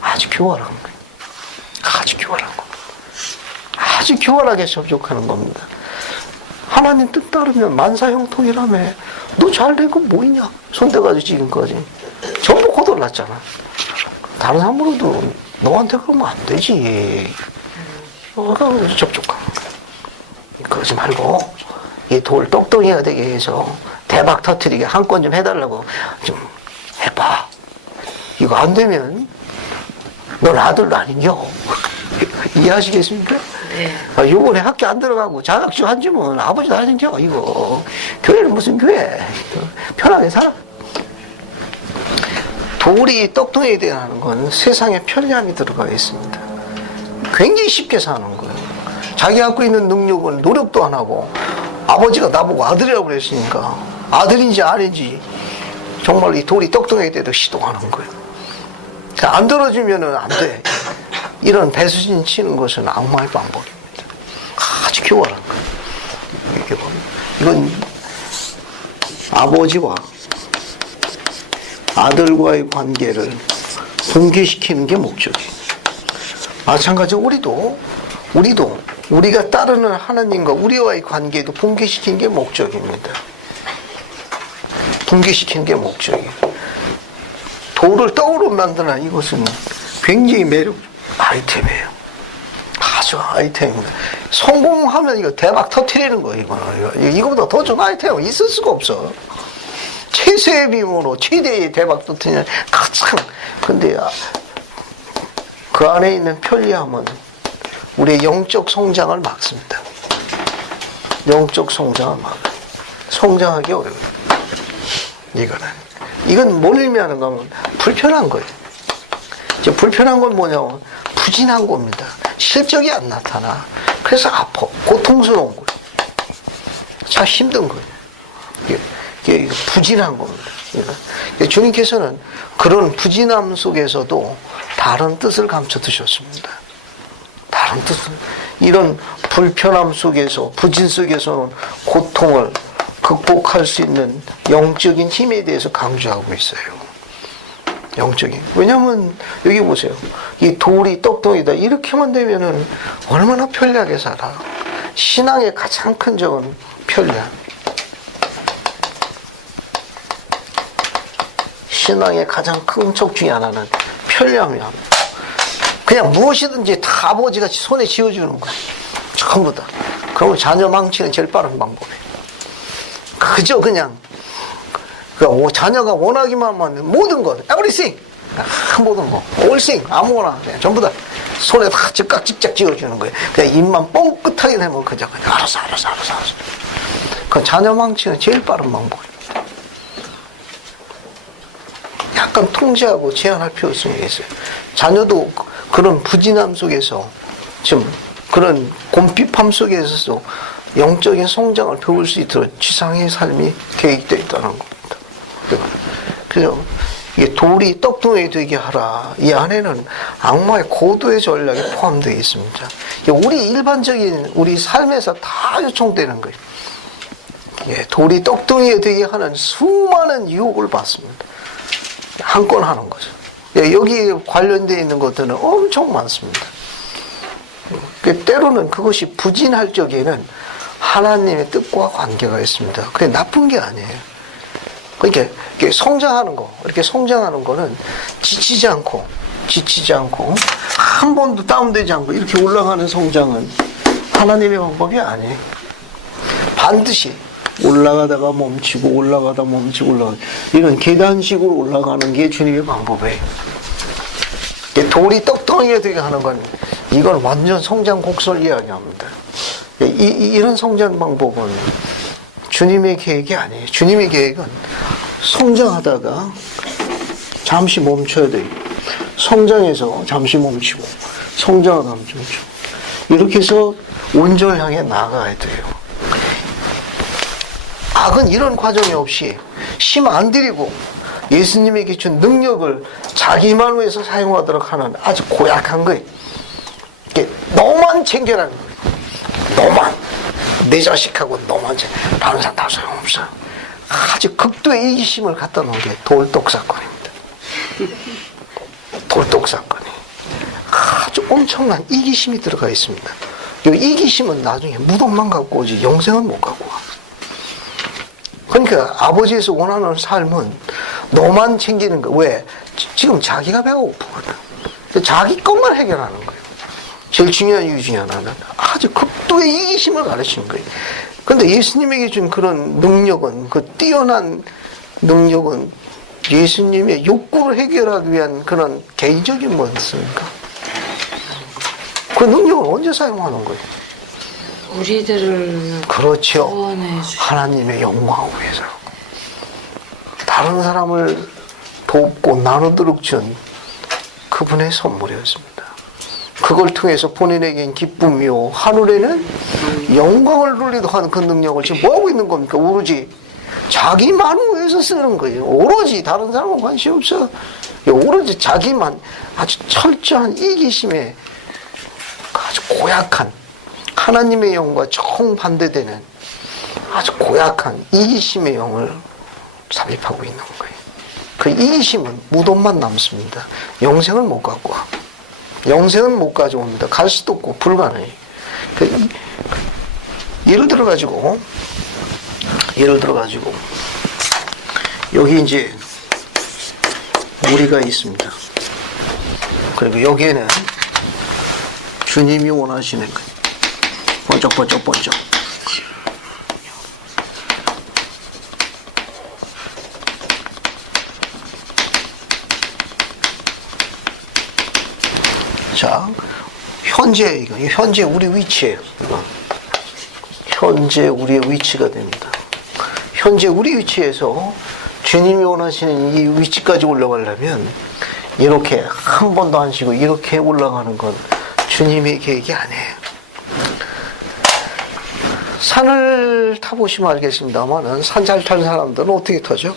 아주 교활한 거예요. 아주 교활한 거. 아주 교활하게 접촉하는 겁니다. 하나님 뜻 따르면 만사형통이라며. 너 잘 된 건 뭐이냐? 손대가지고 지금까지 전부 거덜났잖아. 다른 사람으로도 너한테 그러면 안 되지. 그래서 접촉하는 거야. 그러지 말고 이 돌 떡덩이가 되게 해서 대박 터트리게 한 건 좀 해달라고 좀 해봐. 이거 안 되면 넌 아들도 아니냐? 이해하시겠습니까? 네. 요번에 학교 안 들어가고 자격증 안 주면 아버지도 아니냐? 이거 교회는 무슨 교회? 편하게 살아. 돌이 떡덩이에 대한 건 세상에 편리함이 들어가 있습니다. 굉장히 쉽게 사는 거예요. 자기 갖고 있는 능력은 노력도 안 하고 아버지가 나보고 아들이라고 그랬으니까 아들인지 아닌지 정말 이 돌이 떡덩이 때도 시도하는 거예요. 안 들어주면은 안 돼. 이런 배수진 치는 것은 악마의 방법입니다. 아주 교활한 거예요. 이게 이건 아버지와 아들과의 관계를 붕괴시키는 게 목적이에요. 마찬가지로 우리가 따르는 하나님과 우리와의 관계도 붕괴시키는 게 목적입니다. 붕괴시키는 게 목적이에요. 돌을 떡으로 만드는 이것은 굉장히 매력 아이템이에요. 아주 아이템입니다. 성공하면 이거 대박 터뜨리는 거예요. 이거보다 더 좋은 아이템은 있을 수가 없어. 최소의 비용으로 최대의 대박 터뜨리는 가장. 근데 그 안에 있는 편리함은 우리의 영적 성장을 막습니다. 영적 성장을 막아요. 성장하기 어려워요. 이건 뭘 의미하는 거면 불편한 거예요. 이제 불편한 건 뭐냐면 부진한 겁니다. 실적이 안 나타나. 그래서 아파. 고통스러운 거예요. 참 힘든 거예요. 이게 부진한 겁니다. 그러니까 주님께서는 그런 부진함 속에서도 다른 뜻을 감춰 두셨습니다. 다른 뜻은 이런 불편함 속에서 부진 속에서는 고통을 극복할 수 있는 영적인 힘에 대해서 강조하고 있어요. 영적인. 왜냐하면 여기 보세요. 이 돌이 떡덩이다. 이렇게만 되면은 얼마나 편리하게 살아. 신앙의 가장 큰 적은 편리함. 신앙의 가장 큰 적 중에 하나는 편리함이야. 그냥 무엇이든지 다 아버지가 손에 쥐어주는 거야. 전부 다. 그러면 자녀 망치는 제일 빠른 방법이에요. 그저 그냥 자녀가 원하기만 하면 모든 것, everything, 모든 거, all thing, 아무거나 그냥 전부 다 손에 다 즉각 쥐어주는 거예요. 그냥 입만 뻥끗하게 되면 그냥 알았어. 그 자녀 망치는 제일 빠른 방법이에요. 약간 통제하고 제한할 필요성이 있어요. 자녀도 그런 부진함 속에서 좀 그런 곰핍함 속에서도 영적인 성장을 배울 수 있도록 지상의 삶이 계획되어 있다는 겁니다. 그래서 이게 돌이 떡덩이 되게 하라. 이 안에는 악마의 고도의 전략이 포함되어 있습니다. 우리 일반적인 우리 삶에서 다 요청되는 거예요. 돌이 떡덩이 되게 하는 수많은 유혹을 받습니다. 한 건 하는 거죠. 여기 관련되어 있는 것들은 엄청 많습니다. 때로는 그것이 부진할 적에는 하나님의 뜻과 관계가 있습니다. 그게 나쁜 게 아니에요. 그러니까 성장하는 거, 이렇게 성장하는 거는 지치지 않고 한 번도 다운되지 않고 이렇게 올라가는 성장은 하나님의 방법이 아니에요. 반드시 올라가다가 멈추고 올라가다 멈추고 올라가 이런 계단식으로 올라가는 게 주님의 방법이에요. 돌이 떡덩이가 되게 하는 건 이건 완전 성장 곡선을 이야기합니다. 이런 성장 방법은 주님의 계획이 아니에요. 주님의 계획은 성장하다가 잠시 멈춰야 돼요. 성장해서 잠시 멈추고 성장하다 멈추고 이렇게 해서 온전을 향해 나아가야 돼요. 악은 이런 과정이 없이 힘 안 들이고 예수님에게 준 능력을 자기만 위해서 사용하도록 하는 아주 고약한 거예요. 너만 챙겨라는 거예요. 너만. 내 자식하고 너만 챙겨. 다른 사람 다 소용없어. 아주 극도의 이기심을 갖다 놓은 게 돌독 사건입니다. 돌독 사건이. 아주 엄청난 이기심이 들어가 있습니다. 이 이기심은 나중에 무덤만 갖고 오지 영생은 못 갖고 와. 그러니까 아버지에서 원하는 삶은 너만 챙기는 거. 왜? 지금 자기가 배가 고프거든. 자기 것만 해결하는 거예요. 제일 중요한 이유 중에 하나는 아주 극도의 이기심을 가르치는 거예요. 그런데 예수님에게 준 그런 능력은, 그 뛰어난 능력은 예수님의 욕구를 해결하기 위한 그런 개인적인 뭐였습니까? 그 능력을 언제 사용하는 거예요? 우리들을 그렇죠. 구원해 주시. 하나님의 영광을 위해서. 다른 사람을 돕고 나누도록 준 그분의 선물이었습니다. 그걸 통해서 본인에겐 기쁨이요 하늘에는 영광을 돌리도록 하는 그 능력을 지금 뭐하고 있는 겁니까? 오로지 자기만 위해서 쓰는 거예요. 오로지 다른 사람은 관심 없어. 오로지 자기만 아주 철저한 이기심에 아주 고약한 하나님의 영과 정반대되는 아주 고약한 이기심의 영을 삽입하고 있는 거예요. 그 이기심은 무덤만 남습니다. 영생을 못 갖고 와. 영생은 못 가져옵니다. 갈 수도 없고 불가능해요. 예를 들어 가지고 여기 이제 우리가 있습니다. 그리고 여기에는 주님이 원하시는 거 번쩍번쩍번쩍 자, 현재 우리 위치예요. 현재 우리의 위치가 됩니다. 현재 우리 위치에서 주님이 원하시는 이 위치까지 올라가려면 이렇게 한 번도 안 쉬고 이렇게 올라가는 건 주님의 계획이 아니에요. 산을 타보시면 알겠습니다만은 산 잘 타는 사람들은 어떻게 타죠?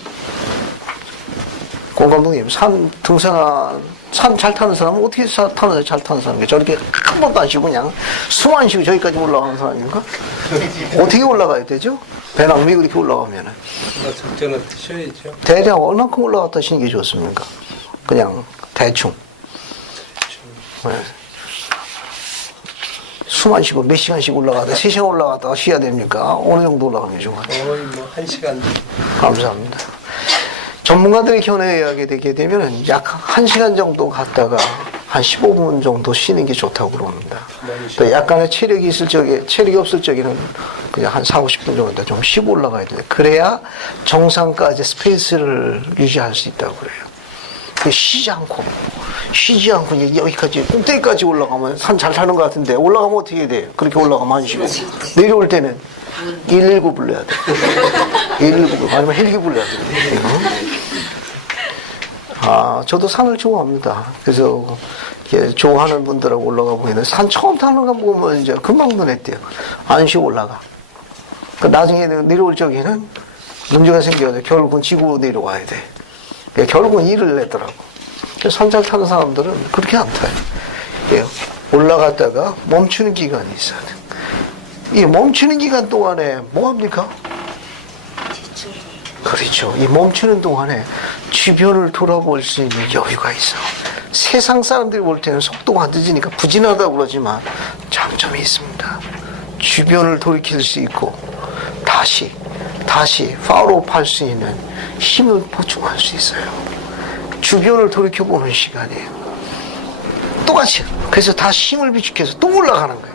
공 감독님, 산 잘 타는 사람은 어떻게 잘 타는 사람인가? 저렇게 한 번도 안 쉬고 그냥 숨 안 쉬고 저기까지 올라가는 사람인가? 어떻게 올라가야 되죠? 배낭미 그렇게 올라가면은. 적절한 쉬어야죠. 대략 얼만큼 올라갔다 쉬는 게 좋습니까? 그냥 대충. 네. 숨 안 쉬고 몇 시간씩 올라가다 3시간 올라갔다가 쉬어야 됩니까? 어느 정도 올라가는 게 좋아요? 거의 뭐 1시간. 감사합니다. 전문가들의 견해에 의하게 되게 되면 약 1시간 정도 갔다가 한 15분 정도 쉬는 게 좋다고 그럽니다. 또 약간의 체력이 없을 적에는 그냥 한 4, 50분 정도 좀 쉬고 올라가야 돼요. 그래야 정상까지 스페이스를 유지할 수 있다고 그래요. 쉬지 않고 여기까지 꼭대기까지 올라가면 산 잘 타는 것 같은데 올라가면 어떻게 돼요? 그렇게 올라가면 안 쉬고 내려올 때는 119 불러야 돼. 119 아니면 헬기 불러야 돼. 저도 산을 좋아합니다. 그래서 이렇게 좋아하는 분들하고 올라가 보면 산 처음 타는 거 보면 이제 금방 눈에 띄어요. 안 쉬고 올라가. 나중에 내려올 적에는 문제가 생겨서 결국은 지고 내려와야 돼. 결국은 일을 내더라고. 산 잘 타는 사람들은 그렇게 안 타요. 올라갔다가 멈추는 기간이 있어요. 이 멈추는 기간 동안에 뭐 합니까? 그렇죠. 이 멈추는 동안에 주변을 돌아볼 수 있는 여유가 있어. 세상 사람들이 볼 때는 속도가 늦으니까 부진하다고 그러지만 장점이 있습니다. 주변을 돌이킬 수 있고 다시 팔로우 할 수 있는 힘을 보충할 수 있어요. 주변을 돌이켜보는 시간이에요. 똑같이. 그래서 다시 힘을 비축해서 또 올라가는 거예요.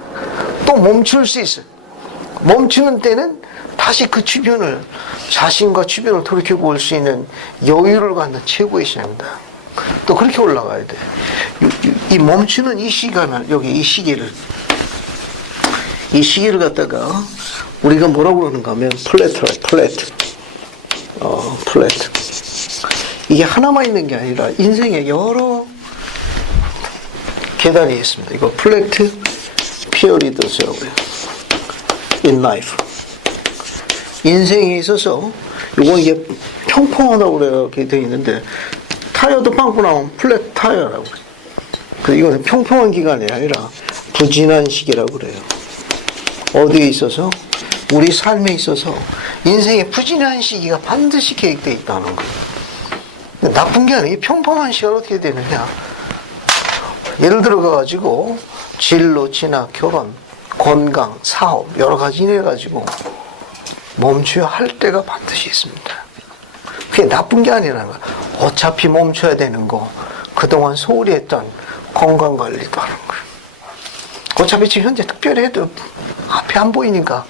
또 멈출 수 있어요. 멈추는 때는 다시 그 주변을, 자신과 주변을 돌이켜볼 수 있는 여유를 갖는 최고의 시간입니다. 또 그렇게 올라가야 돼. 이 멈추는 이 시간을, 여기 이 시계를 갖다가 우리가 뭐라고 그러는가 하면 플래트. 이게 하나만 있는 게 아니라 인생에 여러 계단이 있습니다. 이거 플래트 피어리더스라고 해요. In life. 인생에 있어서 이거 이게 평평하다고 이렇게 되어 있는데 타이어도 빵꾸 나오면 플랫 타이어라고 그래요. 이거는 평평한 기간이 아니라 부진한 시기라고 그래요. 어디에 있어서? 우리 삶에 있어서 인생의 부진한 시기가 반드시 계획되어 있다는 거예요. 나쁜 게 아니에요. 평범한 시간 어떻게 되느냐. 예를 들어가지고 진로, 진학, 결혼, 건강, 사업 여러 가지 인해가지고 멈춰야 할 때가 반드시 있습니다. 그게 나쁜 게 아니라는 거예요. 어차피 멈춰야 되는 거 그동안 소홀히 했던 건강관리도 하는 거예요. 어차피 지금 현재 특별히 해도 앞이 안 보이니까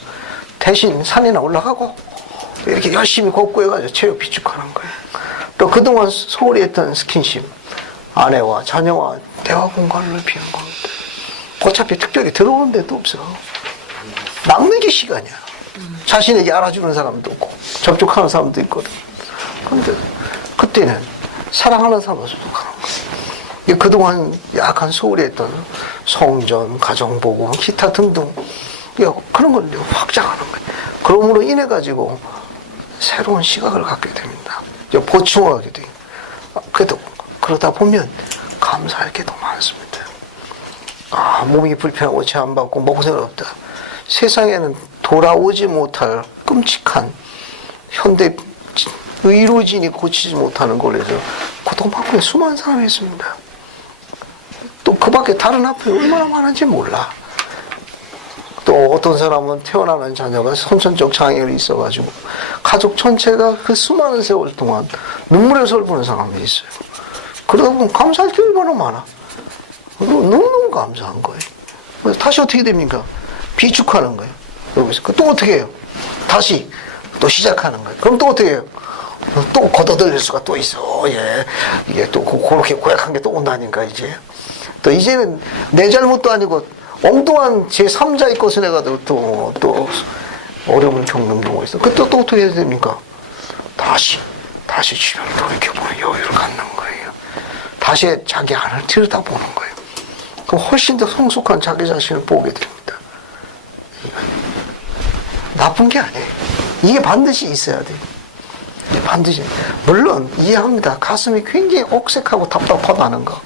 대신 산이나 올라가고 이렇게 열심히 걷고 해가지고 체력 비축하는 거예요. 또 그동안 소홀히 했던 스킨십, 아내와 자녀와 대화 공간을 넓히는 겁니다. 어차피 특별히 들어오는 데도 없어. 남는 게 시간이야. 자신에게 알아주는 사람도 없고 접촉하는 사람도 있거든. 그런데 그때는 사랑하는 사람을 소속하는 거예요. 그동안 약간 소홀히 했던 성전, 가정보고, 기타 등등 그런 걸 확장하는 거예요. 그러므로 인해 가지고 새로운 시각을 갖게 됩니다. 보충을 하게 돼요. 그래도 그러다 보면 감사할 게 더 많습니다. 몸이 불편하고 제한받고 먹고 생각 없다. 세상에는 돌아오지 못할 끔찍한 현대 의료진이 고치지 못하는 걸로 해서 고통받고 수많은 사람이 있습니다. 또 그 밖에 다른 아픔이 얼마나 많은지 몰라. 또 어떤 사람은 태어나는 자녀가 선천적 장애가 있어가지고 가족 전체가 그 수많은 세월 동안 눈물의 소리를 보는 사람이 있어요. 그러다 보면 감사할 게 얼마나 많아. 너무너무 감사한 거예요. 그래서 다시 어떻게 됩니까? 비축하는 거예요. 여기서. 또 어떻게 해요? 다시 또 시작하는 거예요. 그럼 또 어떻게 해요? 또 걷어들일 수가 또 있어. 예. 이게 또 그렇게 고약한 게 또 온다니까, 이제. 또 이제는 내 잘못도 아니고 엉뚱한 제3자의 것을 해가지고 또 어려움을 겪는 경우가 있어. 또 어떻게 해야 됩니까? 다시 주변을 돌이켜보는 여유를 갖는 거예요. 다시 자기 안을 들여다보는 거예요. 그럼 훨씬 더 성숙한 자기 자신을 보게 됩니다. 나쁜 게 아니에요. 이게 반드시 있어야 돼요. 반드시. 물론 이해합니다. 가슴이 굉장히 억색하고 답답하다는 거.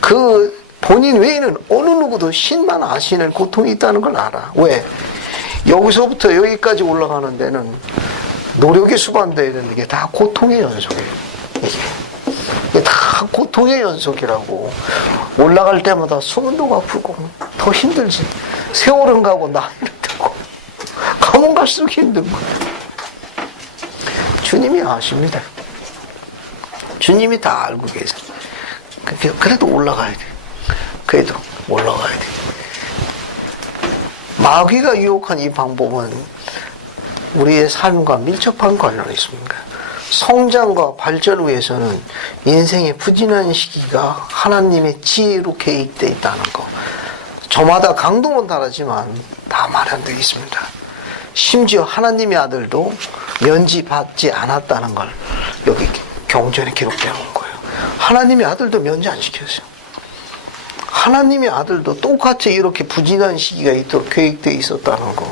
그 본인 외에는 어느 누구도 신만 아시는 고통이 있다는 걸 알아. 왜? 여기서부터 여기까지 올라가는 데는 노력이 수반되어야 되는 게 다 고통의 연속이에요. 이게 다 고통의 연속이라고. 올라갈 때마다 숨도 아프고 더 힘들지. 세월은 가고 나이는 들고 가면 갈수록 힘든 거예요. 주님이 아십니다. 주님이 다 알고 계세요. 그래도 올라가야 돼요. 그래도 올라가야 돼요. 마귀가 유혹한 이 방법은 우리의 삶과 밀접한 관련이 있습니다. 성장과 발전을 위해서는 인생의 부진한 시기가 하나님의 지혜로 계획되어 있다는 거. 저마다 강도는 다르지만 다 마련되어 있습니다. 심지어 하나님의 아들도 면제받지 않았다는 걸 여기 경전에 기록되어 온 거예요. 하나님의 아들도 면제 안 시켰어요. 하나님의 아들도 똑같이 이렇게 부진한 시기가 있도록 계획되어 있었다는 거.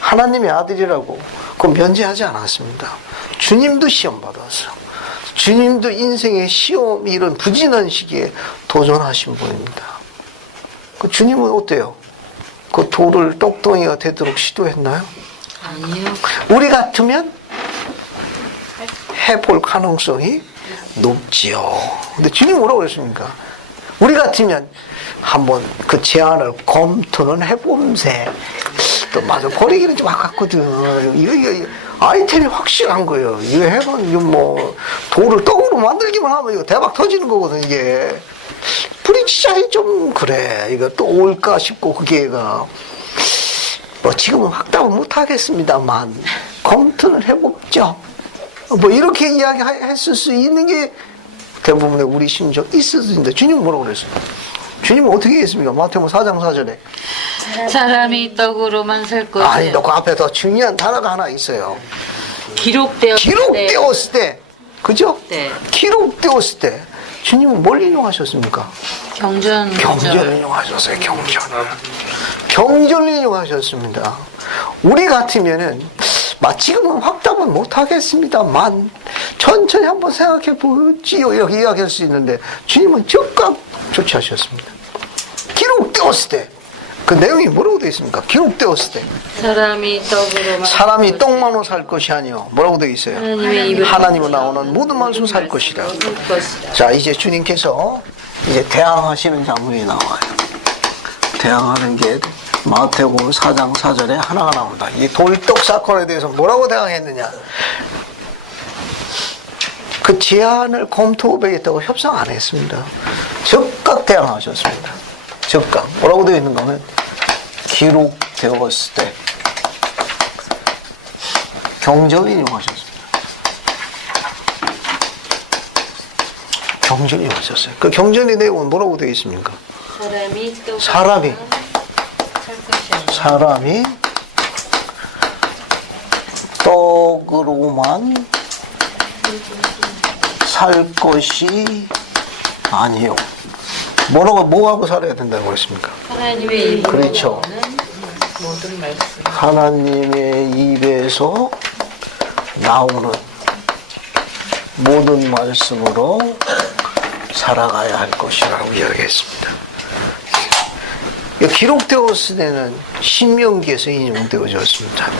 하나님의 아들이라고 그건 면제하지 않았습니다. 주님도 시험 받았어요. 주님도 인생의 시험 이런 부진한 시기에 도전하신 분입니다. 그 주님은 어때요? 그 돌을 떡덩이가 되도록 시도했나요? 아니요. 우리 같으면 해볼 가능성이 높지요. 근데 주님 뭐라고 그랬습니까? 우리 같으면 한번 그 제안을 검토는 해봄세. 또 맞아. 버리기는 좀 아깝거든. 이거 아이템이 확실한 거예요. 이거 해본, 이거 뭐, 돌을 떡으로 만들기만 하면 이거 대박 터지는 거거든, 이게. 브릿지장이 좀, 그래. 이거 또 올까 싶고, 그게가. 뭐, 지금은 확답은 못 하겠습니다만, 검토는 해봅죠. 뭐, 이렇게 이야기했을 수 있는 게 대부분의 우리 심정 있었는데, 주님은 뭐라고 그랬어요? 주님은 어떻게 했습니까? 마태복음 4장 4절에. 사람이 떡으로만 살 것이 아니, 그 앞에 더 중요한 단어가 하나 있어요. 기록되었을 때. 그죠? 네. 기록되었을 때. 주님은 뭘 인용하셨습니까? 경전 인용하셨어요. 경전을 인용하셨습니다. 우리 같으면은, 지금은 확답은 못 하겠습니다만, 천천히 한번 생각해 보지요. 이렇게 이야기할 수 있는데, 주님은 즉각 조치하셨습니다. 기록되었을 때. 그 내용이 뭐라고 되어 있습니까? 기록되었을 때. 사람이 떡만으로 살 것이 아니요. 뭐라고 되어 있어요? 하나님으로 나오는 모든 말씀 살 것이다. 자, 이제 주님께서 이제 대항하시는 장면이 나와요. 대항하는 게 마태복음 4장 4절에 하나가 나옵니다. 이 돌떡 사건에 대해서 뭐라고 대항했느냐? 그 제안을 검토하겠다고 협상 안 했습니다. 즉각 대항하셨습니다. 즉각. 뭐라고 되어 있는가 하면 기록되었을 때 경전을 인용하셨습니다. 경전을 인용하셨어요. 그 경전의 내용은 뭐라고 되어 있습니까? 사람이 떡으로만 살 것이 아니요. 뭐하고 살아야 된다고 그랬습니까? 하나님의 입으로 그렇죠. 나오는 모든 말씀. 하나님의 입에서 나오는 모든 말씀으로 살아가야 할 것이라고 이야기했습니다. 기록되었을 때는 신명기에서 인용되어졌습니다.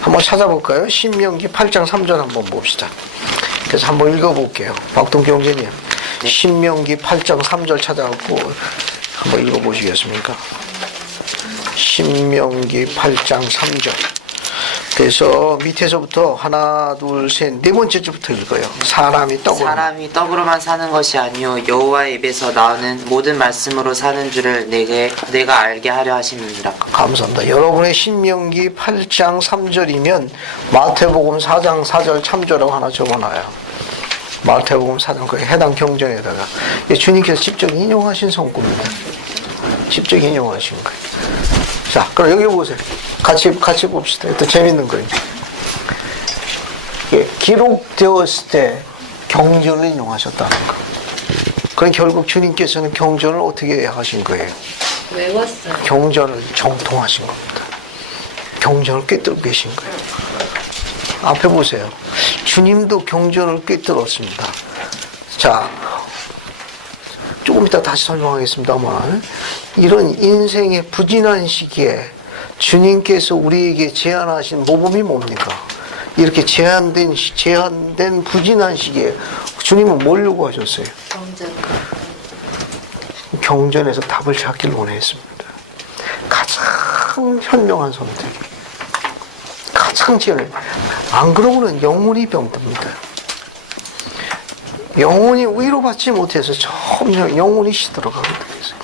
한번 찾아볼까요? 신명기 8장 3절 한번 봅시다. 그래서 한번 읽어볼게요. 박동 경제님, 신명기 8장 3절 찾아갖고 한번 읽어보시겠습니까? 신명기 8장 3절. 그래서 밑에서부터 하나, 둘, 셋, 네 번째 줄부터 읽어요. 사람이 떡으로만 사는 것이 아니요 여호와의 입에서 나오는 모든 말씀으로 사는 줄을 내가 알게 하려 하심이니라. 감사합니다. 여러분의 신명기 8장 3절이면 마태복음 4장 4절 참조라고 하나 적어놔요. 마태복음 4장 그 해당 경전에다가 주님께서 직접 인용하신 성구입니다. 직접 인용하신 거예요. 자, 그럼 여기 보세요. 같이 봅시다. 또 재밌는 거예요. 기록되었을 때 경전을 인용하셨다는 거. 그럼 결국 주님께서는 경전을 어떻게 하신 거예요? 외웠어요. 경전을 정통하신 겁니다. 경전을 꿰뚫고 계신 거예요. 앞에 보세요. 주님도 경전을 꿰뚫었습니다. 자, 조금 이따 다시 설명하겠습니다만, 이런 인생의 부진한 시기에 주님께서 우리에게 제안하신 모범이 뭡니까? 이렇게 제한된 부진한 시기에 주님은 뭘 요구하셨어요? 경전에서 답을 찾기를 원했습니다. 가장 현명한 선택, 가장 제일, 안 그러고는 영혼이 병듭니다. 영혼이 위로받지 못해서 점점 영혼이 시들어가게 되겠어요.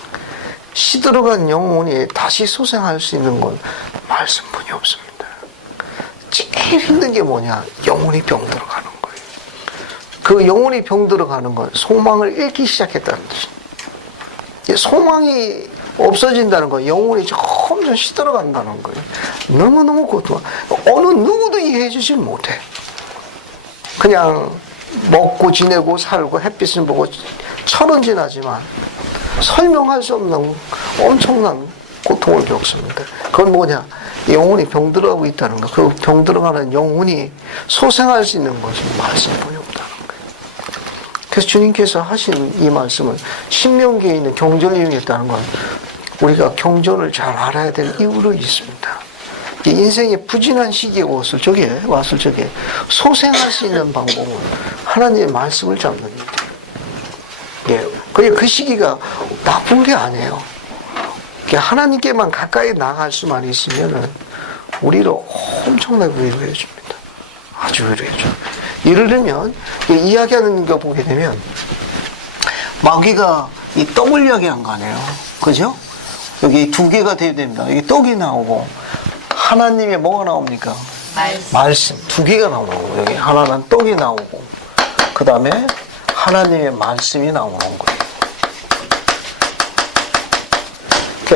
시들어간 영혼이 다시 소생할 수 있는 건 말씀뿐이 없습니다. 제일 힘든 게 뭐냐? 영혼이 병들어가는 거예요. 그 영혼이 병들어가는 건 소망을 잃기 시작했다는 뜻이에요. 소망이 없어진다는 건 영혼이 점점 시들어간다는 거예요. 너무너무 고통. 어느 누구도 이해해 주질 못해. 그냥 먹고 지내고 살고 햇빛을 보고 철은 지나지만 설명할 수 없는 엄청난 고통을 겪습니다. 그건 뭐냐? 영혼이 병들어가고 있다는 거. 그 병들어가는 영혼이 소생할 수 있는 것은 말씀뿐이 없다는 거예요. 그래서 주님께서 하신 이 말씀은 신명기에 있는 경전을 이용했다는 건 우리가 경전을 잘 알아야 될 이유로 있습니다. 인생의 부진한 시기에 왔을 적에 소생할 수 있는 방법은 하나님의 말씀을 잡는 거예요. 그 시기가 나쁜 게 아니에요. 하나님께만 가까이 나갈 수만 있으면은 우리를 엄청나게 위로해 줍니다. 아주 위로해 줘요. 예를 들면 이야기하는 거 보게 되면 마귀가 이 떡을 이야기한 거 아니에요. 그죠? 여기 두 개가 돼야 됩니다. 여기 떡이 나오고 하나님의 뭐가 나옵니까? 말씀. 두 개가 나오고 여기 하나는 떡이 나오고 그 다음에 하나님의 말씀이 나오는 거예요.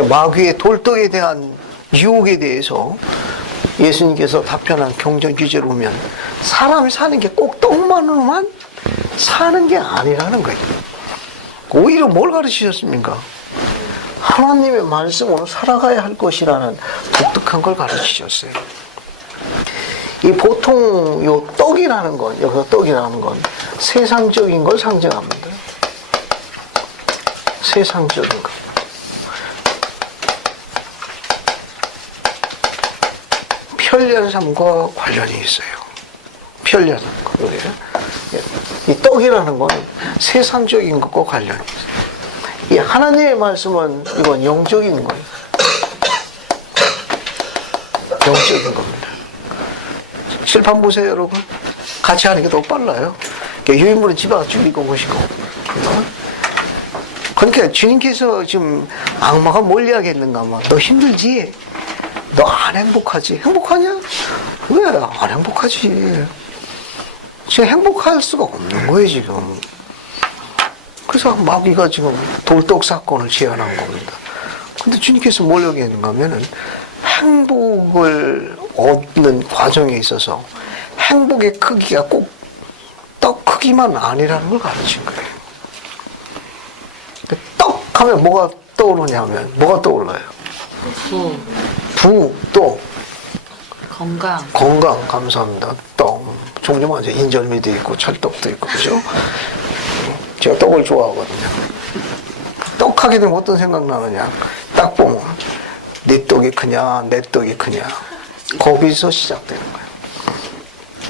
마귀의 돌떡에 대한 유혹에 대해서 예수님께서 답변한 경전 규제로 보면 사람이 사는 게 꼭 떡만으로만 사는 게 아니라는 거예요. 오히려 뭘 가르치셨습니까? 하나님의 말씀으로 살아가야 할 것이라는 독특한 걸 가르치셨어요. 이 보통 요 떡이라는 건, 여기서 떡이라는 건 세상적인 걸 상징합니다. 세상적인 것. 편리한 삶과 관련이 있어요. 편리한 것. 이 떡이라는 건 세상적인 것과 관련이 있어요. 이 하나님의 말씀은 이건 영적인 거예요. 영적인 겁니다. 칠판 보세요, 여러분. 같이 하는 게 더 빨라요. 유인물은 집에 가서 읽어 보시고. 그러니까 주님께서 지금 악마가 뭘 이야기했는가, 막, 너 힘들지? 너 안 행복하지? 행복하냐? 왜 안 행복하지? 지금 행복할 수가 없는 거예요, 지금. 그래서 마귀가 지금 돌떡 사건을 제안한 겁니다. 근데 주님께서 뭘 얘기했는가 하면은 행복을 얻는 과정에 있어서 행복의 크기가 꼭 떡 크기만 아니라는 걸 가르친 거예요. 떡 하면 뭐가 떠오르냐 하면 뭐가 떠올라요? 부, 또 건강. 건강, 감사합니다. 떡. 종류만 이제 인절미도 있고 찰떡도 있고 그죠? 제가 떡을 좋아하거든요. 떡 하게 되면 어떤 생각 나느냐? 딱 보면 네 떡이 크냐 내 떡이 크냐 거기서 시작되는 거예요.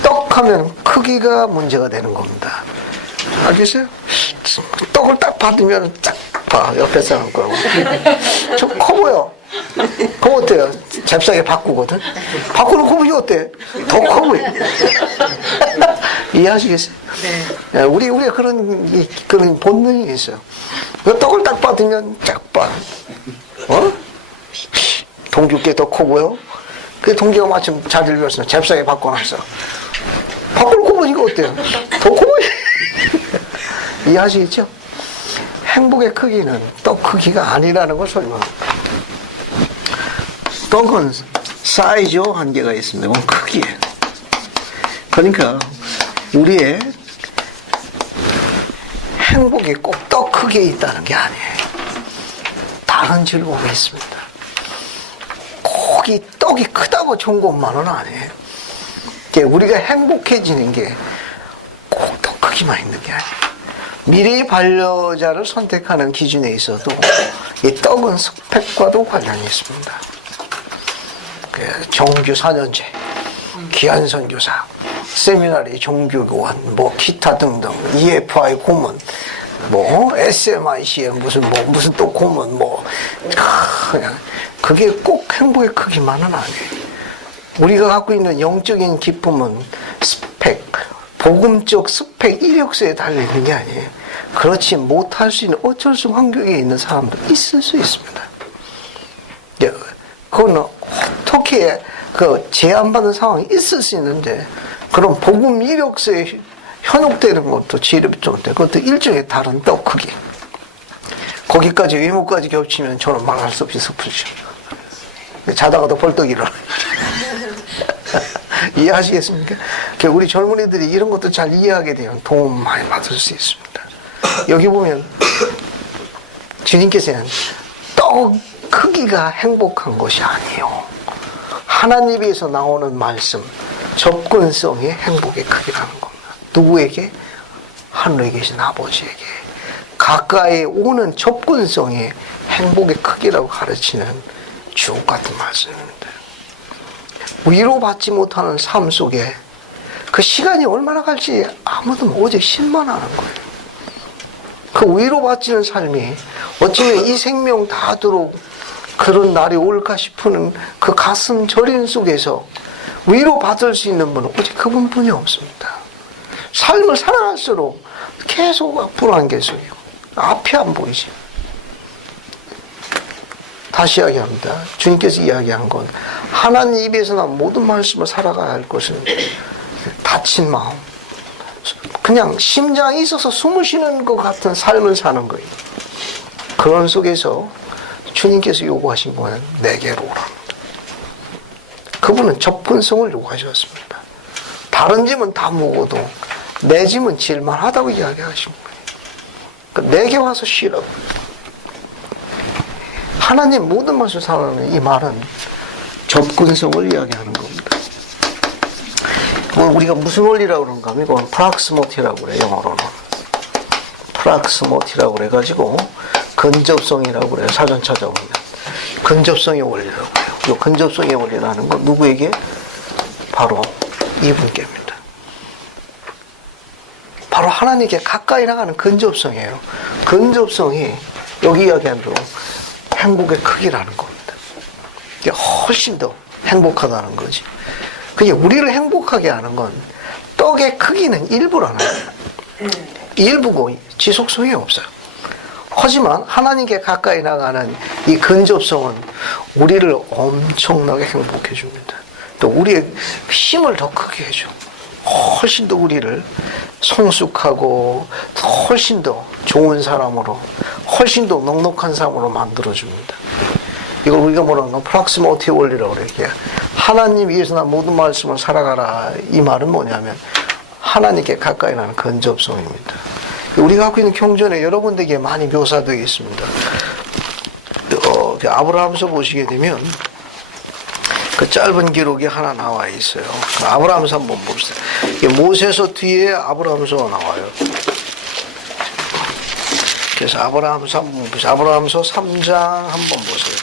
떡 하면 크기가 문제가 되는 겁니다. 알겠어요? 떡을 딱 받으면 쫙 봐. 옆에 사람 거고. 좀 커 보여. 그럼 어때요? 잽싸게 바꾸거든? 바꾸놓고 보면 어때? 더 커 보여. 이해하시겠어요? 네. 우리가 그런 본능이 있어요. 그 떡을 딱 받으면 쫙 봐. 어? 동규께 더 커 보여? 그 동규가 마침 자리를 비웠으면 잽싸게 바꿔놨어. 바꾸놓고 보니까 어때요? 더 커 보여. 이해하시겠죠? 행복의 크기는 떡 크기가 아니라는 걸 설명합니다. 떡은 사이즈와 한계가 있습니다. 이건 크기에. 그러니까 우리의 행복이 꼭 떡 크기에 있다는 게 아니에요. 다른 즐거움이 있습니다. 꼭 이 떡이 크다고 좋은 것만은 아니에요. 우리가 행복해지는 게 꼭 떡 크기만 있는 게 아니에요. 미래 반려자를 선택하는 기준에 있어도 이 떡은 스펙과도 관련이 있습니다. 정규 4년제, 귀한 선교사, 세미나리 종교교원, 뭐 기타 등등, EFI 고문, 뭐 SMIC의 무슨 또 고문, 그냥 그게 꼭 행복의 크기만은 아니에요. 우리가 갖고 있는 영적인 기쁨은 스펙, 복음적 스펙 이력서에 달려있는 게 아니에요. 그렇지 못할 수 있는 어쩔 수 환경에 있는 사람도 있을 수 있습니다. 그건 어떻게 제한받는 상황이 있을 수 있는데 그런 복음 이력서에 현혹되는 것도 지혜롭던데 그것도 일종의 다른 떡 크기. 거기까지 외모까지 겹치면 저는 말할 수 없이 슬프죠. 자다가도 벌떡 일어나. 이해하시겠습니까? 우리 젊은이들이 이런 것도 잘 이해하게 되면 도움 많이 받을 수 있습니다. 여기 보면 주님께서는 떡 크기가 행복한 것이 아니에요. 하나님에서 나오는 말씀, 접근성이 행복의 크기라는 겁니다. 누구에게? 하늘에 계신 아버지에게. 가까이 오는 접근성이 행복의 크기라고 가르치는 주옥 같은 말씀입니다. 위로받지 못하는 삶 속에 그 시간이 얼마나 갈지 아무도 오직 실만하는 거예요. 그 위로받지는 삶이 어쩌면 이 생명 다하도록 그런 날이 올까 싶은 그 가슴 저림 속에서 위로받을 수 있는 분은 오직 그분뿐이 없습니다. 삶을 살아갈수록 계속 불안 계속이요. 앞이 안 보이지. 다시 이야기합니다. 주님께서 이야기한 건 하나님 입에서 난 모든 말씀을 살아가야 할 것은 다친 마음, 그냥 심장이 있어서 숨을 쉬는 것 같은 삶을 사는 거예요. 그런 속에서 주님께서 요구하신 거는 내게로 오랍니다. 그분은 접근성을 요구하셨습니다. 다른 짐은 다 무거워도 내 짐은 질만하다고 이야기하신 거예요. 그러니까 내게 와서 쉬라고. 하나님 모든 말씀 살아가는 이 말은 접근성을 이야기하는 겁니다. 우리가 무슨 원리라고 그런가 하면 이건 프락스모티라고 그래요. 영어로는 프락스모티라고 그래가지고 근접성이라고 그래요. 사전 찾아보면 근접성의 원리라고 해요. 이 근접성의 원리라는 건 누구에게? 바로 이분께입니다. 바로 하나님께 가까이 나가는 근접성이에요. 근접성이 여기 이야기한 대로 행복의 크기라는 겁니다. 이게 훨씬 더 행복하다는 거지. 그게 우리를 행복하게 하는 건 떡의 크기는 일부라는 거예요. 일부고 지속성이 없어요. 하지만 하나님께 가까이 나가는 이 근접성은 우리를 엄청나게 행복해 줍니다. 또 우리의 힘을 더 크게 해줘. 훨씬 더 우리를 성숙하고 훨씬 더 좋은 사람으로, 훨씬 더 넉넉한 사람으로 만들어줍니다. 이걸 우리가 뭐라는 건 프락스모티 원리라고 그래요. 하나님 위해서 난 모든 말씀을 살아가라. 이 말은 뭐냐면 하나님께 가까이 나는 근접성입니다. 우리가 갖고 있는 경전에 여러 군데에 많이 묘사되어 있습니다. 아브라함서 보시게 되면 그 짧은 기록이 하나 나와 있어요. 그 아브라함서 한번 봅시다. 이게 모세서 뒤에 아브라함서가 나와요. 그래서 아브라함서 한번 보세요. 아브라함서 3장 한번 보세요.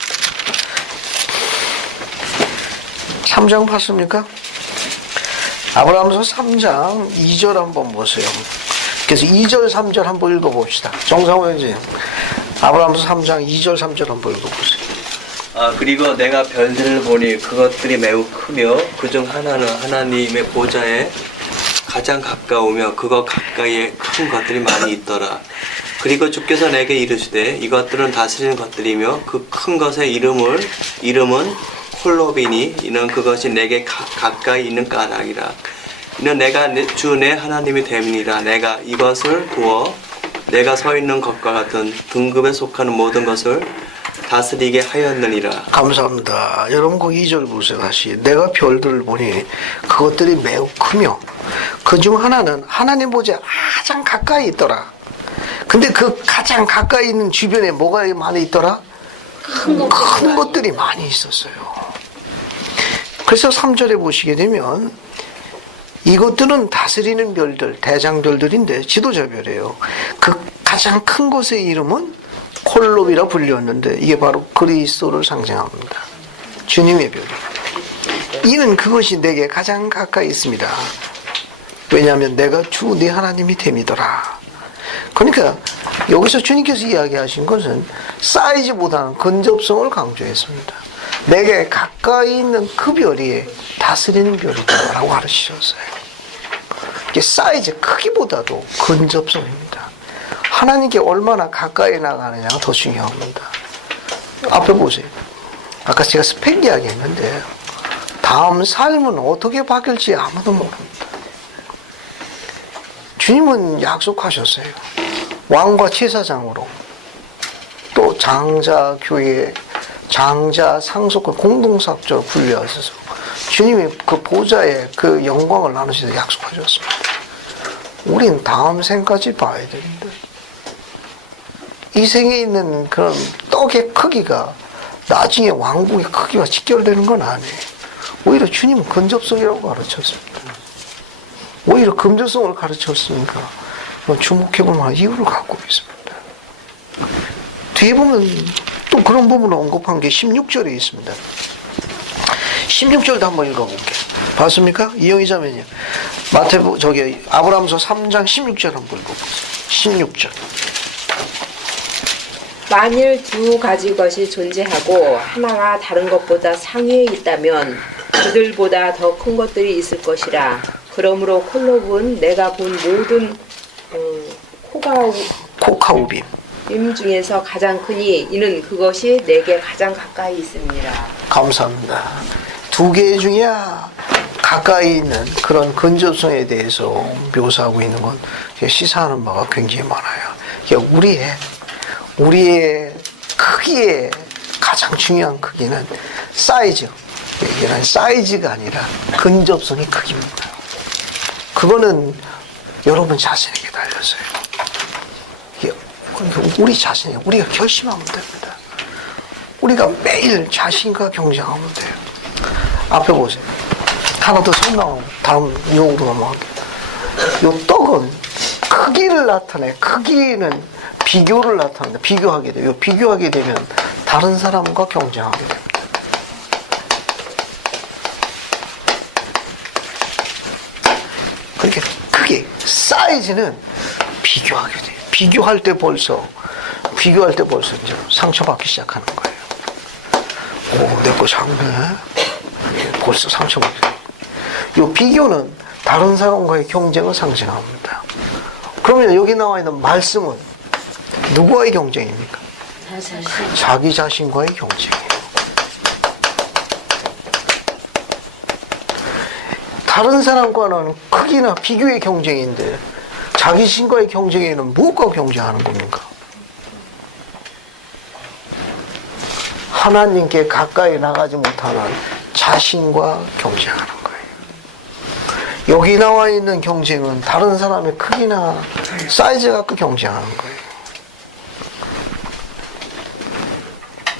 3장 봤습니까? 아브라함서 3장 2절 한번 보세요. 그래서 2절 3절 한번 읽어봅시다. 정상호 형님, 아브라함서 3장 2절 3절 한번 읽어보세요. 그리고 내가 별들을 보니 그것들이 매우 크며 그중 하나는 하나님의 보좌에 가장 가까우며 그것 가까이에 큰 것들이 많이 있더라. 그리고 주께서 내게 이르시되 이것들은 다스리는 것들이며 그 큰 것의 이름은 콜로비니 이는 그것이 내게 가까이 있는 까닭이라. 이는 내가 주 내 하나님이 됨이니라. 내가 이것을 두어 내가 서 있는 것과 같은 등급에 속하는 모든 것을 다스리게 하였느니라. 감사합니다. 여러분 그 2절 보세요. 다시 내가 별들을 보니 그것들이 매우 크며 그중 하나는 하나님 보좌에 가장 가까이 있더라. 근데 그 가장 가까이 있는 주변에 뭐가 많이 있더라? 큰 것들이 많이 있었어요. 그래서 3절에 보시게 되면 이것들은 다스리는 별들, 대장별들인데 지도자별이에요. 그 가장 큰 것의 이름은 콜롭이라 불렸는데 이게 바로 그리스도를 상징합니다. 주님의 별. 이는 그것이 내게 가장 가까이 있습니다. 왜냐하면 내가 주 네 하나님이 됨이더라. 그러니까 여기서 주님께서 이야기하신 것은 사이즈보다는 근접성을 강조했습니다. 내게 가까이 있는 그 별이 다스리는 별이다 라고 가르치셨어요. 이게 사이즈 크기보다도 근접성입니다. 하나님께 얼마나 가까이 나가느냐가 더 중요합니다. 앞에 보세요. 아까 제가 스펙 이야기 했는데 다음 삶은 어떻게 바뀔지 아무도 모릅니다. 주님은 약속하셨어요. 왕과 제사장으로 또 장자 교회 장자 상속과 공동사업자로 분류하셔서 주님이 그 보좌에 그 영광을 나누셔서 약속하셨습니다. 우린 다음 생까지 봐야 되는데 이 생에 있는 그런 떡의 크기가 나중에 왕국의 크기와 직결되는 건 아니에요. 오히려 주님은 근접성이라고 가르쳤습니다. 오히려 근접성을 가르쳤으니까 주목해볼 만한 이유를 갖고 있습니다. 뒤에 보면 또 그런 부분을 언급한 게 16절에 있습니다. 16절도 한번 읽어볼게요. 봤습니까? 이영희 자매님. 아브라함서 3장 16절 한번 읽어보세요. 16절. 만일 두 가지 것이 존재하고 하나가 다른 것보다 상위에 있다면 그들보다 더 큰 것들이 있을 것이라. 그러므로 콜롭은 내가 본 모든 코카우빔 중에서 가장 크니 이는 그것이 내게 가장 가까이 있습니다. 감사합니다. 두 개 중에 가까이 있는 그런 근접성에 대해서 묘사하고 있는 건 시사하는 바가 굉장히 많아요. 우리의 크기의 가장 중요한 크기는 사이즈. 이런 사이즈가 아니라 근접성의 크기입니다. 그거는 여러분 자신에게 달렸어요. 우리 자신이 우리가 결심하면 됩니다. 우리가 매일 자신과 경쟁하면 돼요. 앞에 보세요. 하나 더 설명하고 다음 유혹으로 넘어갈게요. 이 떡은 크기를 나타내. 크기는 비교를 나타낸다. 비교하게 돼요. 비교하게 되면 다른 사람과 경쟁하게 됩니다. 그렇게 크게 사이즈는 비교하게 돼요. 비교할 때 벌써 이제 상처받기 시작하는 거예요. 오, 내 거 작네. 벌써 상처받게 돼요. 이 비교는 다른 사람과의 경쟁을 상징합니다. 그러면 여기 나와 있는 말씀은 누구와의 경쟁입니까? 자기 자신과의 경쟁이에요. 다른 사람과는 크기나 비교의 경쟁인데 자기 자신과의 경쟁에는 무엇과 경쟁하는 겁니까? 하나님께 가까이 나가지 못하는 자신과 경쟁하는 거예요. 여기 나와 있는 경쟁은 다른 사람의 크기나 사이즈 갖고 경쟁하는 거예요.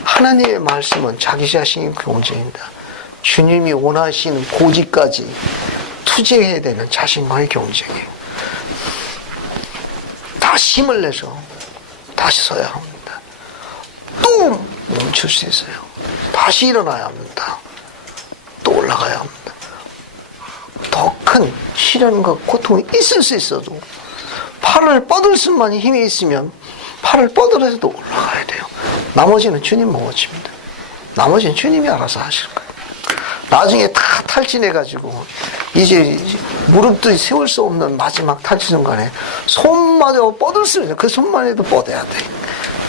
하나님의 말씀은 자기 자신의 경쟁입니다. 주님이 원하시는 고지까지 투쟁해야 되는 자신과의 경쟁이에요. 다시 힘을 내서 다시 서야 합니다. 또 멈출 수 있어요. 다시 일어나야 합니다. 또 올라가야 합니다. 더 큰 시련과 고통이 있을 수 있어도 팔을 뻗을 수만이 힘이 있으면 팔을 뻗어서도 올라가야 돼요. 나머지는 주님 몫입니다. 나머지는 주님이 알아서 하실 거예요. 나중에 다 탈진해가지고 이제 무릎도 세울 수 없는 마지막 탈진 순간에 손마저 뻗을 수 있어요. 그 손만 해도 뻗어야 돼.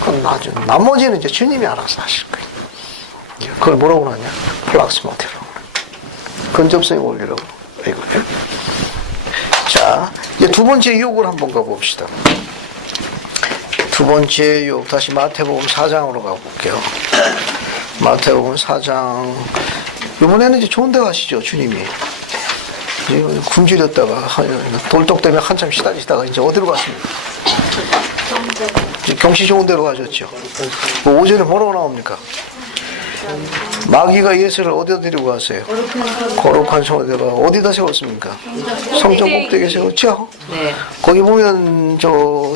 그럼 나머지는 이제 주님이 알아서 하실 거예요. 그걸 뭐라고 그러냐? 플락스모티라고. 근접성의 원리라고. 이거예요. 자, 이제 두 번째 유혹을 한번 가봅시다. 두 번째 유혹, 다시 마태복음 4장으로 가볼게요. 마태복음 4장. 이번에는 이제 좋은 데 가시죠, 주님이. 이제 굶주렸다가, 돌독 때문에 한참 시달리시다가 이제 어디로 갔습니까? 경치 좋은 데로 가셨죠. 5절에 뭐라고 나옵니까? 마귀가 예수를 어디다 데리고 갔어요? 거룩한 성에다가 어디다 세웠습니까? 성전 꼭대기에 세웠죠? 네. 거기 보면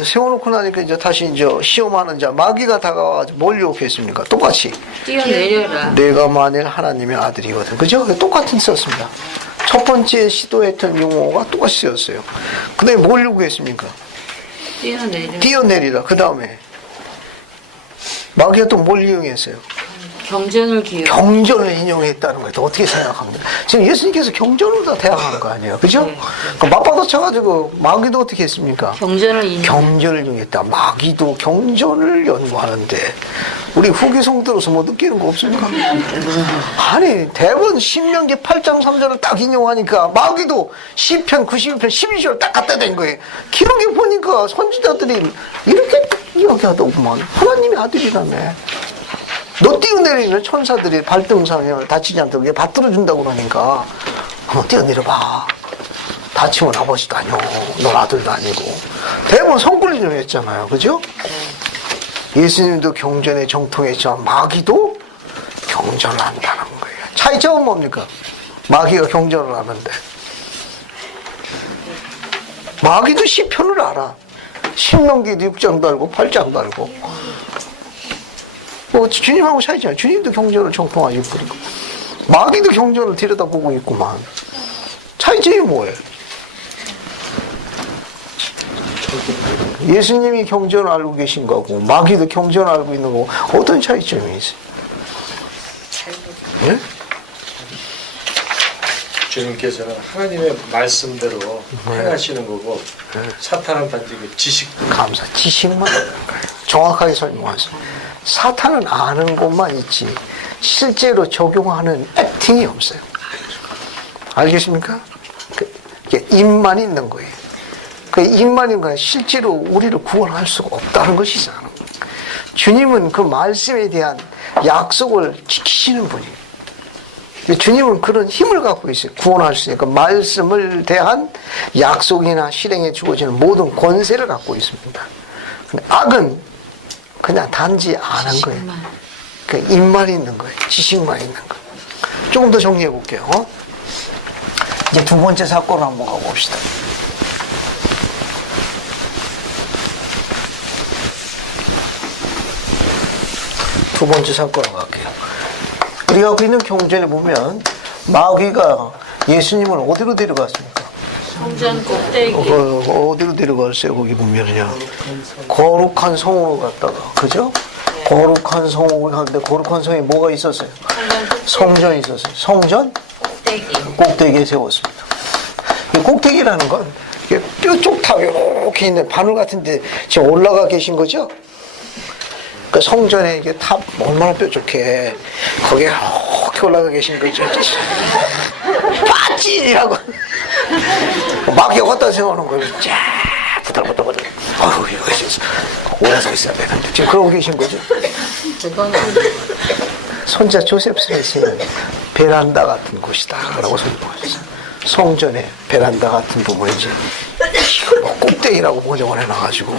세워놓고 나니까 이제 다시 이제 시험하는 자 마귀가 다가와가지고 뭘 유혹했습니까? 똑같이 뛰어내려라. 내가 만일 하나님의 아들이거든. 그죠? 똑같은 썼습니다. 첫 번째 시도했던 용어가 똑같이 쓰였어요. 그 다음에 뭘 요구했습니까? 뛰어내리라. 그 다음에 마귀가 또 뭘 이용했어요? 경전을 기억. 경전을 인용했다는 거예요. 어떻게 생각합니까? 지금 예수님께서 경전을 다 대항한 거 아니에요. 그죠? 그 맞받아 쳐가지고 마귀도 어떻게 했습니까? 경전을 인용. 경전을 이용했다. 마귀도 경전을 연구하는데 우리 후기 성도로서 뭐 느끼는 거 없습니까? 아니 대부분 신명기 8장 3절을 딱 인용하니까 마귀도 시편 91편 12절 딱 갖다 댄 거예요. 기록에 보니까 선지자들이 이렇게 이야기하더구만. 하나님의 아들이라며. 너 뛰어내리면 천사들이 발등상에 다치지 않도록 이게 받들어준다고 그러니까 뛰어내려봐. 다치면 아버지도 아니고 넌 아들도 아니고. 대부분 성불리좀 했잖아요. 그죠? 예수님도 경전에 정통했지만 마귀도 경전을 한다는 거예요. 차이점은 뭡니까? 마귀가 경전을 하는데 마귀도 시편을 알아. 신명기도 6장도 알고 8장도 알고. 주님하고 차이잖아요. 주님도 경전을 정통하고 있고 마귀도 경전을 들여다보고 있구만. 차이점이 뭐예요? 예수님이 경전을 알고 계신 거고 마귀도 경전을 알고 있는 거고 어떤 차이점이 있어요? 네? 주님께서는 하나님의 말씀대로 행하시는 거고 사탄은 단지 그 지식. 감사. 지식만 하는 거예요. 정확하게 설명하세요. 사탄은 아는 것만 있지 실제로 적용하는 액팅이 없어요. 알겠습니까? 그게 입만 있는 거예요. 그 입만 있는 거예요. 실제로 우리를 구원할 수가 없다는 것이 있어요. 주님은 그 말씀에 대한 약속을 지키시는 분이에요. 주님은 그런 힘을 갖고 있어요. 구원할 수 있으니까 말씀을 대한 약속이나 실행에 주어지는 모든 권세를 갖고 있습니다. 근데 악은 그냥 단지 아는 거예요. 그 입만 있는 거예요. 지식만 있는 거예요. 조금 더 정리해 볼게요. 이제 두 번째 사건을 한번 가봅시다. 두 번째 사건으로 갈게요. 우리가 갖고 있는 경전에 보면 마귀가 예수님을 어디로 데려갔습니까? 성전 꼭대기. 어디로 데려갔어요? 거기 보면은요. 거룩한 성으로 갔다가, 그죠? 거룩한 성으로 갔는데 거룩한 성에 뭐가 있었어요? 성전이 있었어요. 성전? 꼭대기에 세웠습니다. 이 꼭대기라는 건 뾰족 탑 이렇게 있는 바늘 같은데 지금 올라가 계신 거죠? 그 성전에 이게 탑 얼마나 뾰족해. 거기에 이렇게 올라가 계신 거죠. 빠찌라고. 마귀가 갖다 세우는 거예요. 쫙 부들부들. 아유 이거 오래 서 있어야 되는데 지금 그러고 계신 거죠. 손자 조셉 스미스는 베란다 같은 곳이다라고 설명하셨어요. 성전에 베란다 같은 부분이지 뭐 꼭대기라고 모정을 해놔가지고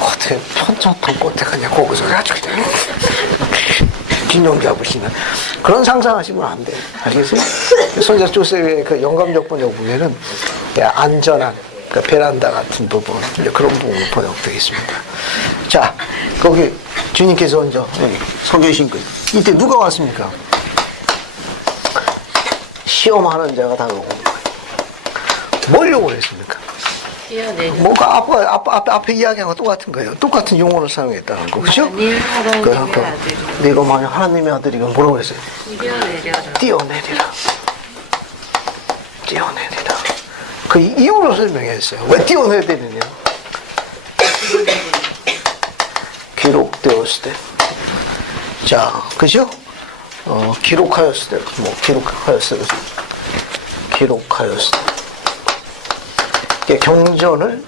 어떻게 편찮던 꼭대기냐 거기서 가지고 균형 잡으시는 그런 상상하시면 안 돼. 알겠어요? 손자 조셉의 그 영감적 번역 보면은 안전한 그 베란다 같은 부분, 이제 그런 부분으로 번역되어 있습니다. 자, 거기 주님께서 먼저 여기 서 계신 거. 이때 누가 왔습니까? 시험하는 자가 다가오는 거예요. 뭘 요구를 했습니까? 뛰어내려. 뭐가 앞에 이야기한 거 똑같은 거예요. 똑같은 용어를 사용했다는 거, 그죠? 만일 하나님의 아들이 네가 만약 하나님의 아들이면 뭐라고 했어요? 뛰어내려라. 뛰어내리라. 뛰어내리라. 그 이유로 설명했어요. 왜 뛰어내야 되느냐? 기록되었을 때. 자, 그죠? 기록하였을 때. 기록하였을 때. 이게 경전을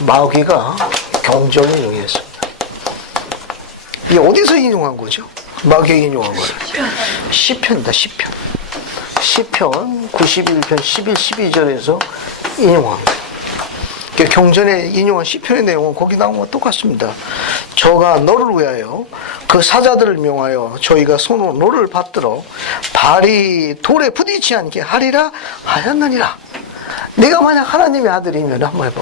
마귀가 경전을 인용했습니다. 이게 어디서 인용한 거죠? 마귀가 인용한 거예요. 시편이다, 시편. 시편 91편 11, 12절에서 인용한 거예요. 경전에 인용한 시편의 내용은 거기 나온 거 똑같습니다. 저가 너를 위하여 그 사자들을 명하여 저희가 손으로 너를 받들어 발이 돌에 부딪히지 않게 하리라 하였느니라. 내가 만약 하나님의 아들이면 한번 해봐.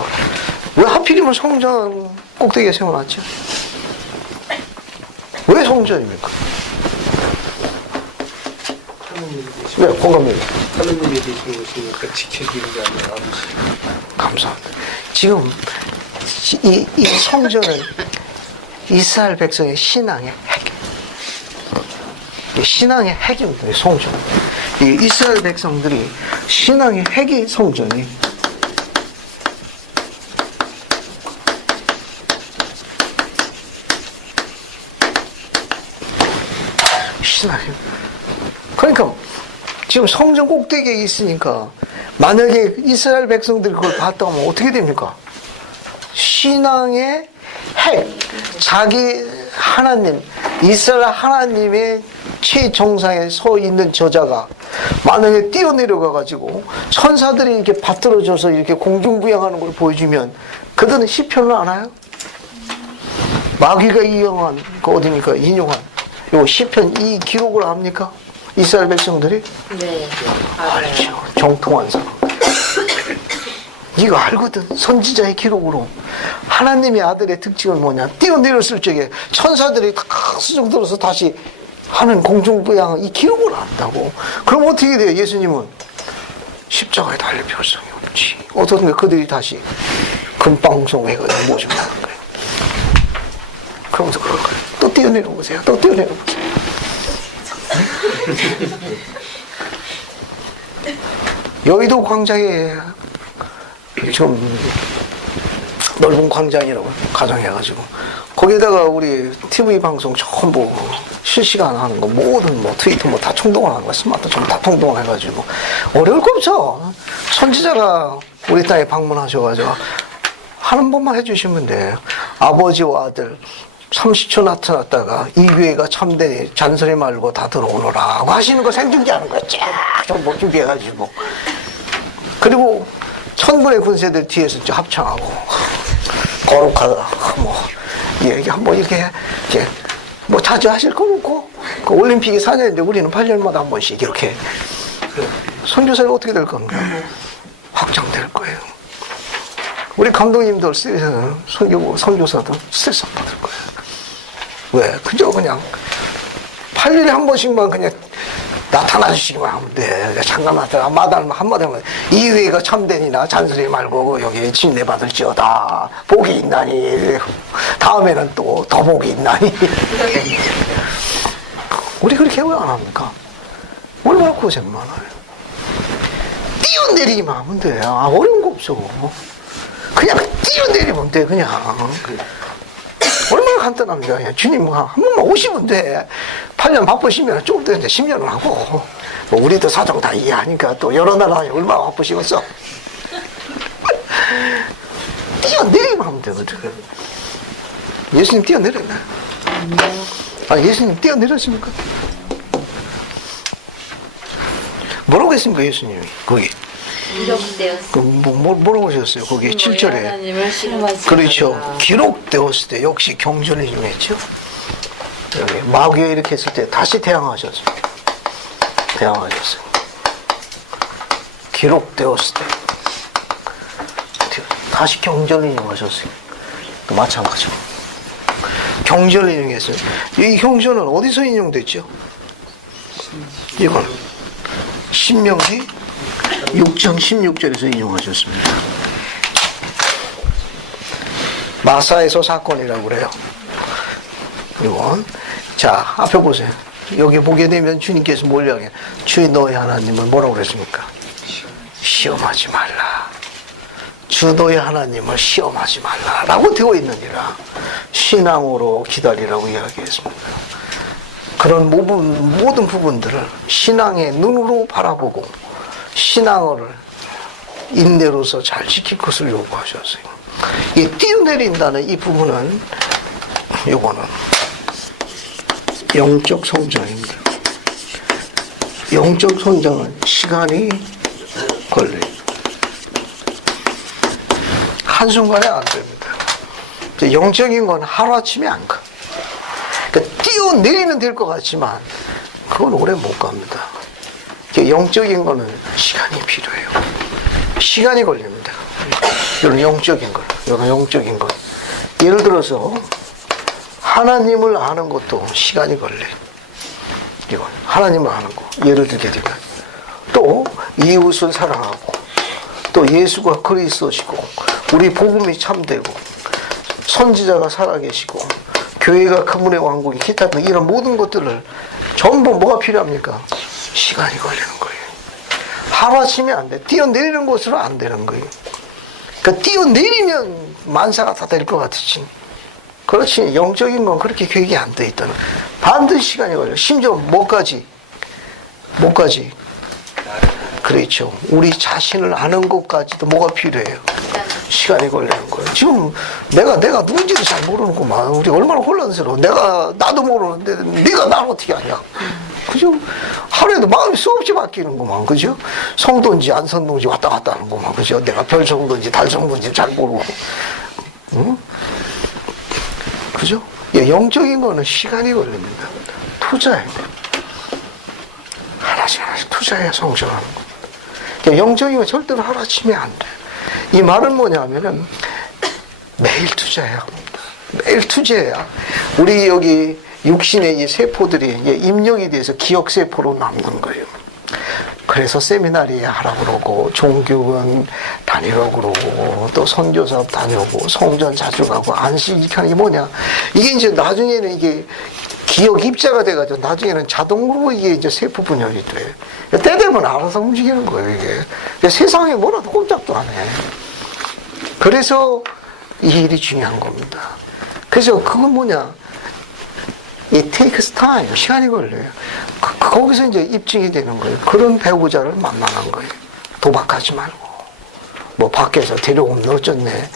왜 하필이면 성전 꼭대기에 세워놨죠? 왜 성전입니까? 왜? 공감해요. 하느님이 되신 것이니까 지켜지는 게 아니라 감사합니다. 지금 이 성전은 이스라엘 백성의 신앙의 핵. 신앙의 핵입니다. 이 성전. 이 이스라엘 백성들이 신앙의 핵이 성전이. 신앙의. 그러니까 지금 성전 꼭대기에 있으니까 만약에 이스라엘 백성들이 그걸 봤다 하면 어떻게 됩니까? 신앙의 핵, 자기 하나님, 이스라엘 하나님의 최정상에 서 있는 저자가 만약에 뛰어내려가 가지고 천사들이 이렇게 받들어져서 이렇게 공중부양하는 걸 보여주면 그들은 시편을 아나요? 마귀가 인용한 그 어디니까 인용한 요 시편 이 기록을 압니까? 이스라엘 백성들이? 네. 알죠. 정통한 사람. 이거 알거든. 선지자의 기록으로. 하나님의 아들의 특징은 뭐냐? 뛰어내렸을 적에 천사들이 다 수정 들어서 다시 하는 공중부양 이 기록을 안다고. 그럼 어떻게 돼요? 예수님은 십자가에 달릴 필요성이 없지. 어떻게 그들이 다시 금방송 해가지고 모집하는 거예요. 그러면서 그럴 거예요. 또 뛰어내려 보세요. 또 뛰어내려 보세요. 여의도 광장에 좀 넓은 광장이라고 가정해가지고 거기다가 우리 TV 방송 전부 실시간 하는 거 모든 뭐 트위터 뭐 다 총동원하는 거 스마트폰 다 총동원해가지고 어려울 거 없죠. 선지자가 우리 땅에 방문하셔가지고 하는 법만 해주시면 돼요. 아버지와 아들 30초 나타났다가 이 교회가 참되니 잔소리 말고 다 들어오너라 하고 하시는 거 생중계하는 거야. 쫙 좀 준비해가지고 그리고 천군의 군세들 뒤에서 이제 합창하고 거룩하다 뭐 얘기 한번 이렇게 뭐 자주 하실 거 없고 그 올림픽이 4년인데 우리는 8년마다 한 번씩 이렇게 선교사가 어떻게 될 건가? 확장될 거예요. 우리 감독님들 선교사들 스트레스 안 받을 거예요. 왜? 그냥 8년에 한 번씩만 그냥 나타나 주시기만 하면 돼. 잠깐 나타나 한마디 하면 이 회가 참되니나 잔소리 말고 여기 침례 받을지어다. 복이 있나니. 다음에는 또 더 복이 있나니. 우리 그렇게 왜 안 합니까? 얼마나 고생 많아요. 뛰어내리기만 하면 돼. 어려운 거 없어. 그냥 뛰어내리면 돼. 그냥. 얼마나 간단합니다. 그냥 주님 한 번만 오시면 돼. 8년 바쁘시면 좀 더 이제 10년을 하고. 뭐 우리도 사정 다 이해하니까 또 여러 나라에 얼마나 바쁘시겠어. 뛰어내리기만 하면 되거든. 예수님 뛰어내렸나? 예수님 뛰어내렸습니까? 뭐라고 했습니까, 예수님이? 거기. 기록되었을 뭐라고 하셨어요? 거기 7절에. 하나님을 실험하지 그렇죠. 말라. 기록되었을 때 역시 경전을 이용했죠. 여기 마귀가 이렇게 했을 때 다시 대항하셨어요. 대항하셨어요. 기록되었을 때 다시 경전을 인용하셨어요. 마찬가지로 경전을 인용했어요. 이 경전은 어디서 인용됐죠? 이건 신명기 6장 16절에서 인용하셨습니다. 마사에서 사건이라고 그래요. 이건 자 앞에 보세요. 여기 보게 되면 주님께서 뭘 이야기해요? 주의 너의 하나님을 뭐라고 그랬습니까? 시험하지 말라. 주 너의 하나님을 시험하지 말라 라고 되어 있느니라. 신앙으로 기다리라고 이야기했습니다. 그런 모든 부분들을 신앙의 눈으로 바라보고 신앙을 인내로서 잘 지킬 것을 요구하셨어요. 이 뛰어내린다는 이 부분은 요거는 영적 성장입니다. 영적 성장은 시간이 걸려요. 한순간에 안 됩니다. 영적인 건 하루아침에 안 가. 그러니까 뛰어내리면 될 것 같지만 그건 오래 못 갑니다. 영적인 거는 시간이 필요해요. 시간이 걸립니다. 이런 영적인 거, 이런 영적인 거. 예를 들어서 하나님을 아는 것도 시간이 걸려요. 이건 하나님을 아는 거. 예를 들게 되면 또 이웃을 사랑하고 또 예수가 그리스도시고 우리 복음이 참되고 선지자가 살아계시고 교회가 그분의 왕국이 기타 등 이런 모든 것들을 전부 뭐가 필요합니까? 시간이 걸리는 거예요. 하루아침에 안 돼. 뛰어내리는 것으로 안 되는 거예요. 그러니까 뛰어내리면 만사가 다 될 것 같으지. 그렇지. 영적인 건 그렇게 계획이 안 돼 있다는. 반드시 시간이 걸려요. 심지어 뭐까지? 그렇죠. 우리 자신을 아는 것까지도 뭐가 필요해요? 시간이 걸리는 거예요. 지금 내가 누군지도 잘 모르는구만. 우리 얼마나 혼란스러워. 나도 모르는데 네가 나를 어떻게 아냐. 그죠? 하루에도 마음이 수없이 바뀌는구만. 그죠? 성도인지 안 성도인지 왔다 갔다 하는구만. 그죠? 내가 별 성도인지 달 성도인지 잘 모르고. 응? 그죠? 예, 영적인 거는 시간이 걸립니다. 투자해야 돼. 하나씩 투자해야 성장하는 거. 영적인 건 절대로 하루아침에 안 돼. 이 말은 뭐냐면은 매일 투자해야 합니다. 매일 투자해야 우리 여기 육신의 이 세포들이 입력이 돼서 기억세포로 남는 거예요. 그래서 세미나리에 하라고 그러고 종교원 다니라고 그러고 또 선교사업 다녀오고 성전 자주 가고 안식 하는 게 뭐냐. 이게 이제 나중에는 이게 기억 입자가 돼가지고 나중에는 자동으로 이게 이제 세포 분열이 돼. 때 되면 알아서 움직이는 거예요, 이게. 세상에 뭐라도 꼼짝도 안 해. 그래서 이 일이 중요한 겁니다. 그래서 그건 뭐냐. It takes time. 시간이 걸려요. 거기서 이제 입증이 되는 거예요. 그런 배우자를 만나는 거예요. 도박하지 말고. 뭐 밖에서 데려오면 어쩌네.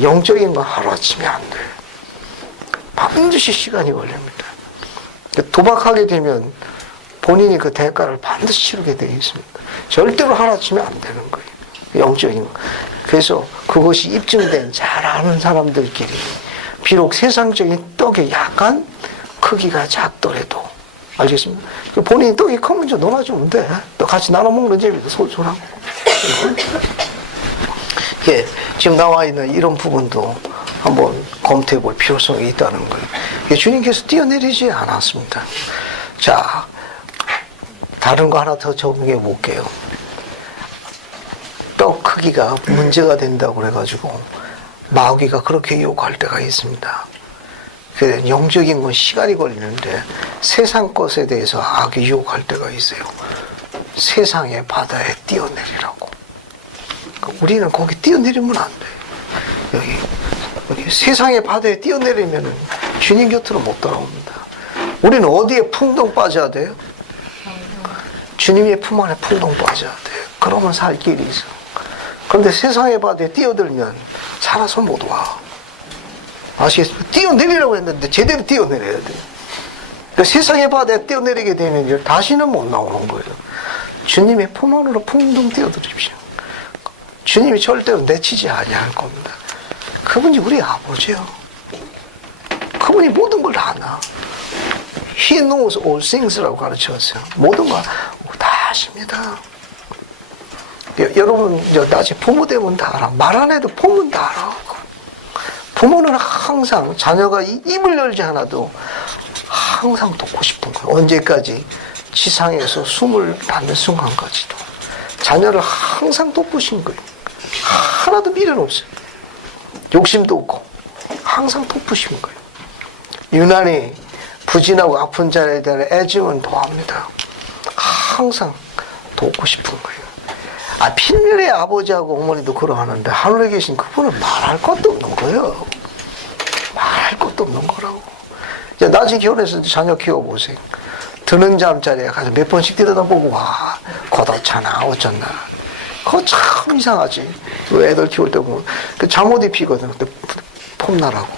영적인 건 하루아침에 안 돼요. 반드시 시간이 걸립니다. 도박하게 되면 본인이 그 대가를 반드시 치르게 되어 있습니다. 절대로 하루아침에 안 되는 거예요. 영적인 거. 그래서 그것이 입증된 잘 아는 사람들끼리 비록 세상적인 떡이 약간 크기가 작더라도 알겠습니다. 본인이 떡이 크면 좀 놀아주면 돼. 또 같이 나눠 먹는 재미도 솔솔하고. 예, 지금 나와 있는 이런 부분도 한번 검토해 볼 필요성이 있다는 거예요. 주님께서 뛰어내리지 않았습니다. 자, 다른 거 하나 더 적용해 볼게요. 떡 크기가 문제가 된다고 그래가지고 마귀가 그렇게 유혹할 때가 있습니다. 영적인 건 시간이 걸리는데 세상 것에 대해서 악이 유혹할 때가 있어요. 세상의 바다에 뛰어내리라고. 우리는 거기 뛰어내리면 안 돼. 여기 세상의 바다에 뛰어내리면 주님 곁으로 못 돌아옵니다. 우리는 어디에 풍덩 빠져야 돼요? 주님의 품 안에 풍덩 빠져야 돼요. 그러면 살 길이 있어. 그런데 세상의 바다에 뛰어들면 살아서 못 와. 아시겠습니까? 뛰어내리라고 했는데 제대로 뛰어내려야 돼요. 그러니까 세상의 바다에 뛰어내리게 되면 다시는 못 나오는 거예요. 주님의 품 안으로 풍덩 뛰어들십시오. 주님이 절대로 내치지 아니할 겁니다. 그분이 우리 아버지요. 그분이 모든 걸 아나. He knows all things라고 가르쳤어요. 모든 거 다 아십니다. 여러분 나중에 부모 되면 다 알아. 말 안 해도 보면 다 알아. 부모는 항상 자녀가 입을 열지 않아도 항상 돕고 싶은 거예요. 언제까지? 지상에서 숨을 닿는 순간까지도 자녀를 항상 돕으신 거예요. 하나도 미련 없어요. 욕심도 없고 항상 돕으신 거예요. 유난히 부진하고 아픈 자에 대한 애증은 더합니다. 항상 돕고 싶은 거예요. 필면에 아버지하고 어머니도 그러하는데 하늘에 계신 그분은 말할 것도 없는 거예요. 말할 것도 없는 거라고. 이제 나중에 결혼해서 자녀 키워보세요. 드는 잠자리에 가서 몇 번씩 들여다보고 와. 걷어차나 어쩌나. 그거 참 이상하지. 애들 키울 때 보면 잠옷 입히거든. 근데 폼나라고.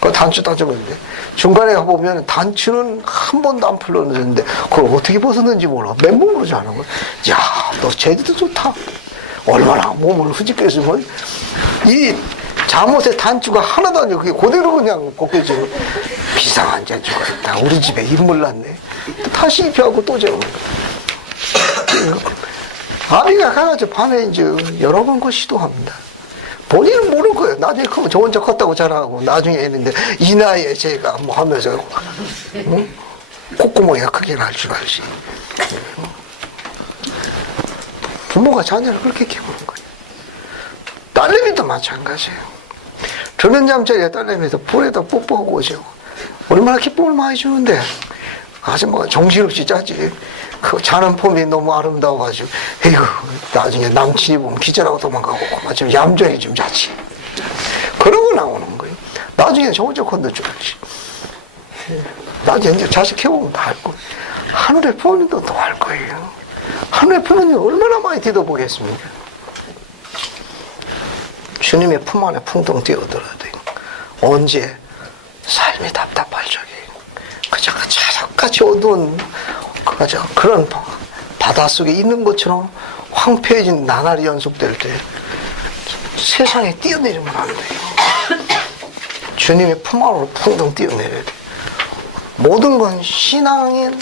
그 단추 따져보는데 중간에 가보면 단추는 한 번도 안 풀렸는데 그걸 어떻게 벗었는지 몰라. 맨몸으로 자는 거야. 야, 너 제대로 좋다. 얼마나 몸을 후집겠으면 이 잠옷에 단추가 하나도 아니고 그게 그대로 그냥 벗겨지고 비상한 재주가 있다. 우리 집에 인물 났네. 다시 입혀하고 또 재우는 거야. 아비가 가가지고 밤에 이제 여러 번 그 시도합니다. 본인은 모를 거예요. 나중에 크면 저 혼자 컸다고 자랑하고 나중에 했는데 이 나이에 제가 뭐 하면서 응? 콧구멍이가 크게 날 줄 알지. 부모가 자녀를 그렇게 키우는 거예요. 딸내미도 마찬가지예요. 저는 잠자리에 딸내미에서 볼에다 뽀뽀하고 오죠. 얼마나 기쁨을 많이 주는데 아줌마가 정신없이 자지. 그 자는 폼이 너무 아름다워가지고 에이구 나중에 남친이 보면 기절하고 도망가고 마침 얌전히 좀 자지. 그러고 나오는 거예요. 나중에 저 혼자 건들 줄 알지. 나중에 이제 자식 키워보면 다 할 거예요. 하늘의 부모님도 더 할 거예요. 하늘의 부모님 얼마나 많이 뒤져보겠습니까? 주님의 품 안에 풍덩 뛰어들어야 돼요. 언제? 삶이 답답할 적에 그저 자락같이 어두운 그런 바닷속에 있는 것처럼 황폐해진 나날이 연속될 때 세상에 뛰어내리면 안 돼요. 주님의 품 안으로 풍덩 뛰어내려야 돼요. 모든 건 신앙인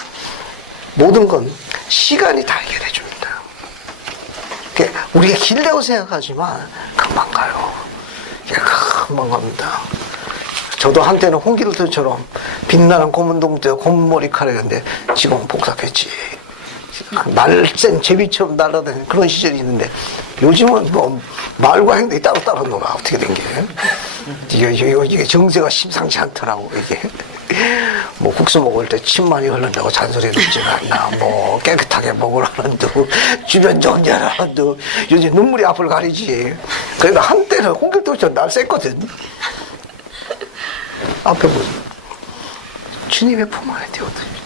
모든 건 시간이 다 해결해 줍니다. 우리가 길다고 생각하지만 금방 가요. 금방 갑니다. 저도 한때는 홍길동처럼 빛나는 고문동자 고문머리카락인데 지금은 복잡했지. 날쌘 제비처럼 날아다니는 그런 시절이 있는데 요즘은 뭐 말과 행동이 따로따로 놀아. 어떻게 된 게. 이게 정세가 심상치 않더라고. 이게 뭐 국수 먹을 때 침 많이 흘른다고 잔소리 듣지는 않나. 뭐 깨끗하게 먹으라는 둥 주변 정리하라는 둥 요즘 눈물이 앞을 가리지. 그래도 한때는 홍길동처럼 날 쐈거든. 앞에 보세요. 주님의 품 안에 뛰어들어요.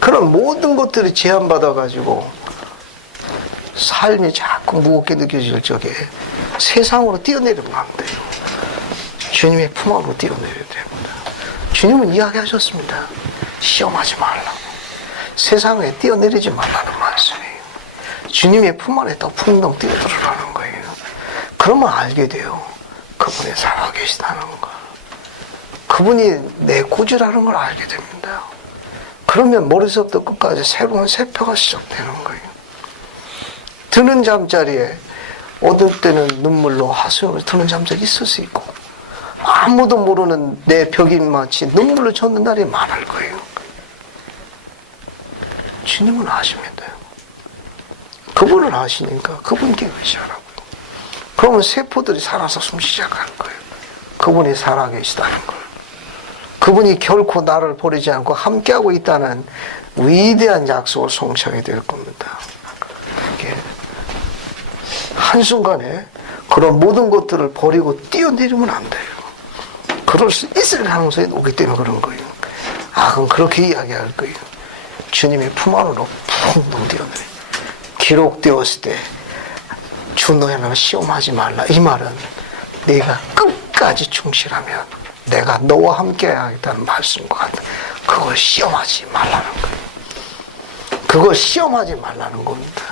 그런 모든 것들이 제한받아가지고 삶이 자꾸 무겁게 느껴질 적에 세상으로 뛰어내리면 안 돼요. 주님의 품 안으로 뛰어내려야 됩니다. 주님은 이야기하셨습니다. 시험하지 말라고. 세상에 뛰어내리지 말라는 말씀이에요. 주님의 품 안에 더 풍덩 뛰어들어라는 거예요. 그러면 알게 돼요. 그분이 살아계시다는 거. 그분이 내 구주라는 걸 알게 됩니다. 그러면 머리서부터 끝까지 새로운 세표가 시작되는 거예요. 드는 잠자리에 어떨 때는 눈물로 하소연을 드는 잠자리 있을 수 있고 아무도 모르는 내 벽인 마치 눈물로 젖는 날이 많을 거예요. 주님은 아십니다. 그분을 아시니까 그분께 의지하라고요. 그러면 세포들이 살아서 숨쉬기 시작할 거예요. 그분이 살아계시다는 걸. 그분이 결코 나를 버리지 않고 함께하고 있다는 위대한 약속을 성취하게 될 겁니다. 한순간에 그런 모든 것들을 버리고 뛰어내리면 안 돼요. 그럴 수 있을 가능성이 오기 때문에 그런 거예요. 그럼 그렇게 이야기할 거예요. 주님의 품 안으로 풍덩 뛰어내려. 기록되었을 때 주 너희는 시험하지 말라. 이 말은 네가 끝까지 충실하면 내가 너와 함께 하겠다는 말씀과 같은 그걸 시험하지 말라는 거예요. 그걸 시험하지 말라는 겁니다.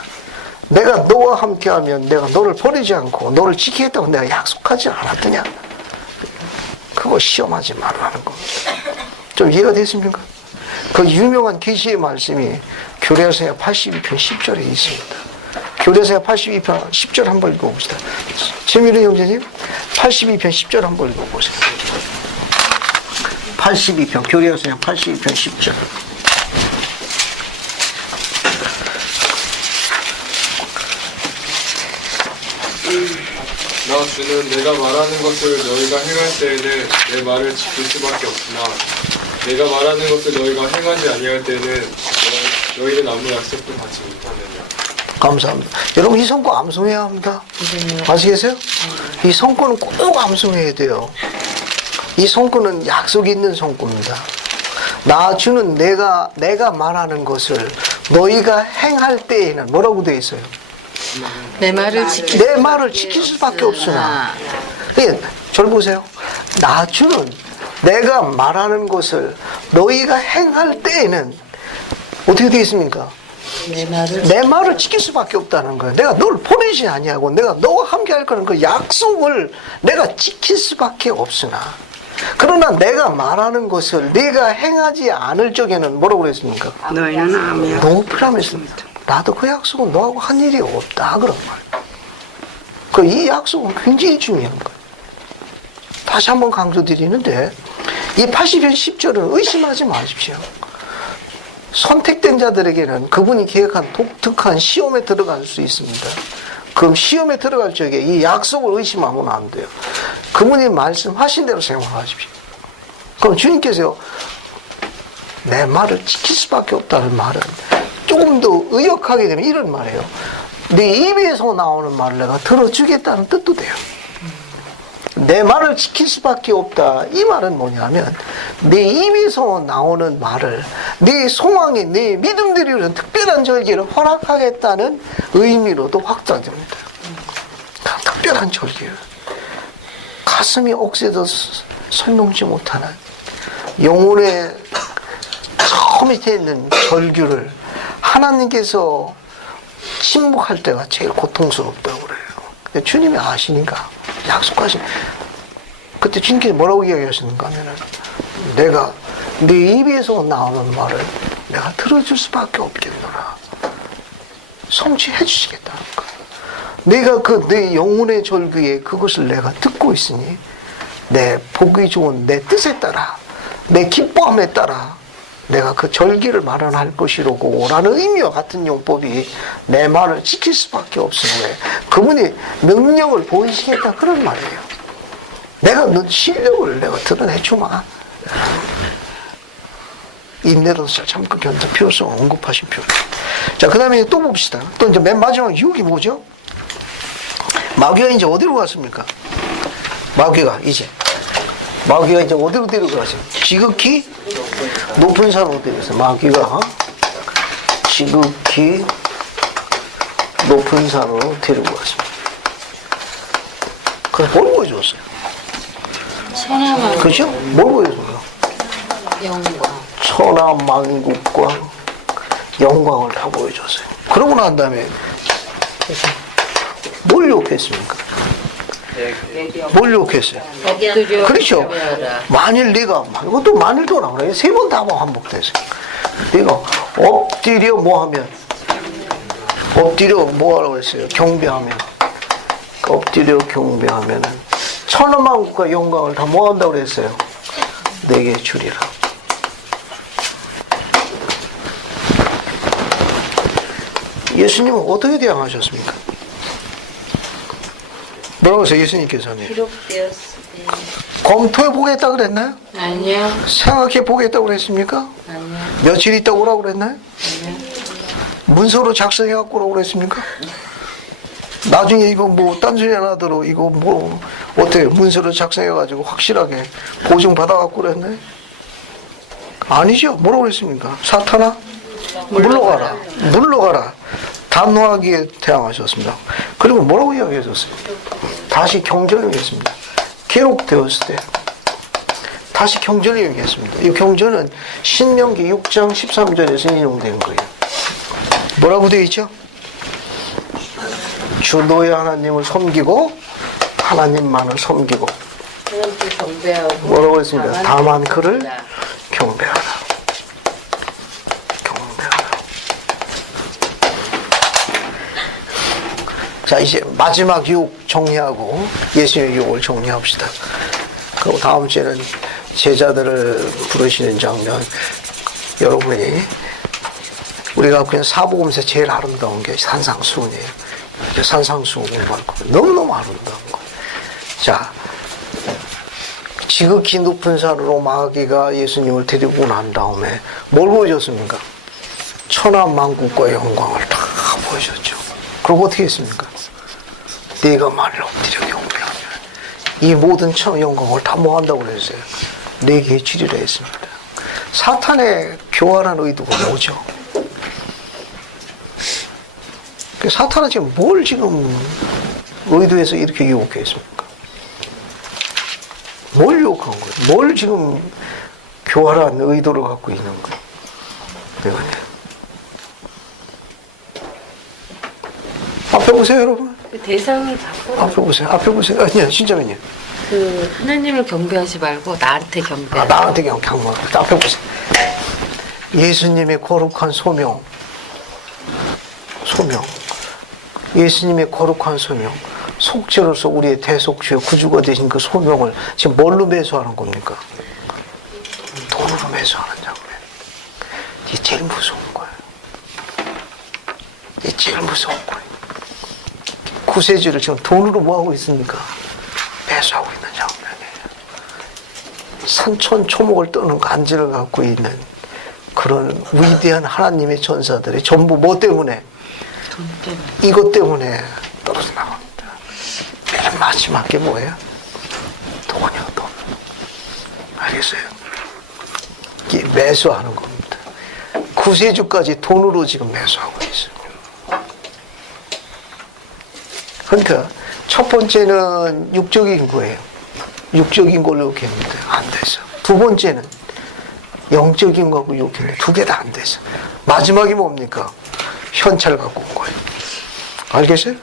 내가 너와 함께 하면 내가 너를 버리지 않고 너를 지키겠다고 내가 약속하지 않았더냐. 그거 시험하지 말라는 겁니다. 좀 이해가 됐습니까? 그 유명한 계시의 말씀이 교례서야 82편 10절에 있습니다. 교례서야 82편 10절 한번 읽어봅시다. 재미있는 형제님, 82편 10절 한번 읽어보세요. 82편, 교례서야 82편 10절. 나 주는 내가 말하는 것을 너희가 행할 때에는 내 말을 지킬 수밖에 없으나 내가 말하는 것을 너희가 행하지 아니할 때는 너희는 아무 약속도 받지 못하느냐. 감사합니다. 여러분 이 성구 암송해야 합니다. 아시겠어요? 이 성구는 꼭 암송해야 돼요. 이 성구는 약속이 있는 성구입니다. 나 주는 내가 말하는 것을 너희가 행할 때에는 뭐라고 되어 있어요? 내 말을 내 말을 지킬 수밖에 없으나. 절 보세요. 나 주는 내가 말하는 것을 너희가 행할 때에는 어떻게 되어 있습니까? 내 말을 지킬 수밖에 없다는 거예요. 내가 너를 보내지 아니하고 내가 너와 함께 할 거는 그 약속을 내가 지킬 수밖에 없으나, 그러나 내가 말하는 것을 네가 행하지 않을 적에는 뭐라고 그랬습니까? 너희는 아무 약속도 너무 필요했습니다. 나도 그 약속은 너하고 한 일이 없다 그런 말이에요. 이 약속은 굉장히 중요한 거예요. 다시 한번 강조드리는데 이 80편 10절은 의심하지 마십시오. 선택된 자들에게는 그분이 계획한 독특한 시험에 들어갈 수 있습니다. 그럼 시험에 들어갈 적에 이 약속을 의심하면 안 돼요. 그분이 말씀하신 대로 생활하십시오. 그럼 주님께서 내 말을 지킬 수밖에 없다는 말은 조금 더 의역하게 되면 이런 말이에요. 내 입에서 나오는 말을 내가 들어주겠다는 뜻도 돼요. 내 말을 지킬 수밖에 없다. 이 말은 뭐냐면 내 입에서 나오는 말을 내 소망이 내 믿음대로 특별한 절기를 허락하겠다는 의미로도 확장됩니다. 특별한 절기를 가슴이 억세져서 설명지 못하는 영혼의 저 밑에 있는 절규를 하나님께서 침묵할 때가 제일 고통스럽다고 그래요. 근데 주님이 아시니까 약속하신. 그때 주님께서 뭐라고 이야기하시는가 하면은 내가 네 입에서 나오는 말을 내가 들어줄 수밖에 없겠노라. 성취해 주시겠다는 거야. 내가 내 영혼의 절규에 그것을 내가 듣고 있으니 내 보기 좋은 내 뜻에 따라 내 기뻐함에 따라 내가 그 절기를 마련할 것이로고 라는 의미와 같은 용법이 내 말을 지킬 수밖에 없으니 그분이 능력을 보이시겠다 그런 말이에요. 내가 너 실력을 내가 드러내주마. 인내로 참고 견뎌 필요성 언급하신 표현. 자, 그 다음에 또 봅시다. 또 이제 맨 마지막 6이 뭐죠? 마귀가 이제 어디로 갔습니까? 마귀가 이제 어디로 데려가죠? 지극히 높은 산으로 데려가서 마귀가 지극히 높은 산으로 데리고 갔습니다. 그래서 뭘 보여줬어요? 천하만 그죠? 뭘 보여줬어요? 영광. 천하만국과 영광을 다 보여줬어요. 그러고 난 다음에 뭘 욕했습니까? 뭘 욕했어요? 그렇죠. 만일 네가 이것도 만일도 나오네. 3번 다 반복됐어요. 네가 엎드려 뭐하면 엎드려 뭐하라고 했어요? 경배하면 엎드려 경배하면은 천하만국과 영광을 다 뭐한다고 그랬어요? 내게 주리라. 예수님은 어떻게 대항하셨습니까? 뭐라고 했어요? 예수님께서는 기록되었으니. 검토해 보겠다 그랬나요? 아니요. 생각해 보겠다고 그랬습니까? 아니요. 며칠 있다 오라고 그랬나요? 아니요. 문서로 작성해 갖고 오라고 그랬습니까? 나중에 이거 뭐 딴소리 안 하도록 이거 뭐 어떻게 문서로 작성해 가지고 확실하게 보증 받아 갖고 그랬나요? 아니죠. 뭐라고 그랬습니까? 사탄아 물러가라. 물러가라. 단호하게 대항하셨습니다. 그리고 뭐라고 이야기하셨어요? 다시 경전을 얘기했습니다. 기록되었을 때 다시 경전을 얘기했습니다. 이 경전은 신명기 6장 13절에서 인용된 거예요. 뭐라고 되어 있죠? 주 너의 하나님을 섬기고 하나님만을 섬기고 하나님께 경배하고. 뭐라고 했습니까? 다만 그를 경배하라. 자, 이제 마지막 유혹 정리하고 예수님의 유혹을 정리합시다. 그리고 다음 주에는 제자들을 부르시는 장면. 여러분이 우리가 그냥 사복음에서 제일 아름다운 게 산상수훈이에요. 산상수훈 공부할 거예요. 너무너무 아름다운 거예요. 자, 지극히 높은 산으로 마귀가 예수님을 데리고 난 다음에 뭘 보여줬습니까? 천하만국과의 영광을 다 보여줬죠. 그리고 어떻게 했습니까? 네가 만일 엎드려 경배하면 이 모든 천 영광을 다 뭐 한다고 그랬어요? 내게 주리라 했습니다. 사탄의 교활한 의도가 뭐죠? 사탄은 지금 뭘 지금 의도해서 이렇게 유혹했습니까? 뭘 유혹한 거예요? 뭘 지금 교활한 의도를 갖고 있는 거예요? 이거는. 앞에 보세요, 여러분. 대상을 바꿔. 앞에 보세요. 앞에 보세요. 아니야, 진짜면요. 그 하나님을 경배하지 말고 나한테 경배. 아, 나한테 그냥 경배하고. 앞에 보세요. 예수님의 거룩한 소명. 예수님의 거룩한 소명. 속죄로서 우리의 대속죄 구주가 되신 그 소명을 지금 뭘로 매수하는 겁니까? 돈으로 매수하는 장면. 이게 제일 무서운 거예요. 이게 제일 무서운 거예요. 구세주를 지금 돈으로 뭐하고 있습니까? 매수하고 있는 장면이에요. 산천초목을 떠는 간지를 갖고 있는 그런 위대한 하나님의 전사들이 전부 뭐 때문에? 이것 때문에 떨어져 나갑니다. 맨 마지막 게 뭐예요? 돈이요, 돈. 알겠어요? 이게 매수하는 겁니다. 구세주까지 돈으로 지금 매수하고 있어요. 그러니까 첫 번째는 육적인 거예요. 육적인 걸로 이렇게했는데 안 돼서. 두 번째는 영적인 거하고 욕했는데 두 개 다 안 돼서. 마지막이 뭡니까? 현찰 갖고 온 거예요. 알겠어요?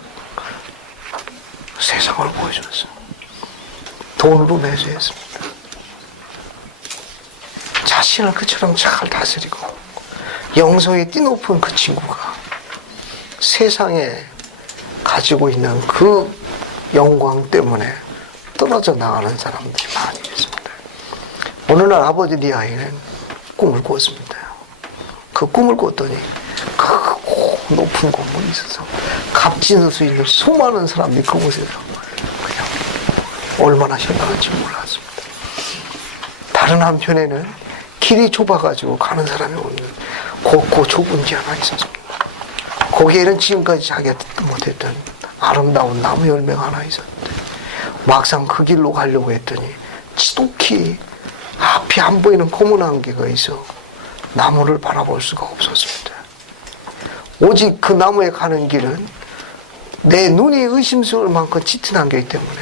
세상을 보여줬어요. 돈으로 매수했습니다. 자신을 그처럼 잘 다스리고 영성이 띠높은 그 친구가 세상에 가지고 있는 그 영광 때문에 떨어져 나가는 사람들이 많이 있습니다. 어느 날 아버지 네 아이는 꿈을 꿨습니다. 그 꿈을 꿨더니 그 높은 건물이 있어서 갑진을 수 있는 수많은 사람들이 그곳에서 그냥 얼마나 현란한지 몰랐습니다. 다른 한편에는 길이 좁아가지고 가는 사람이 없는 곱고 좁은 길 하나 있었습니다. 거기에는 지금까지 자기가 듣도 못했던 아름다운 나무 열매가 하나 있었는데 막상 그 길로 가려고 했더니 지독히 앞이 안 보이는 검은 안개가 있어 나무를 바라볼 수가 없었습니다. 오직 그 나무에 가는 길은 내 눈이 의심스러울 만큼 짙은 안개이기 때문에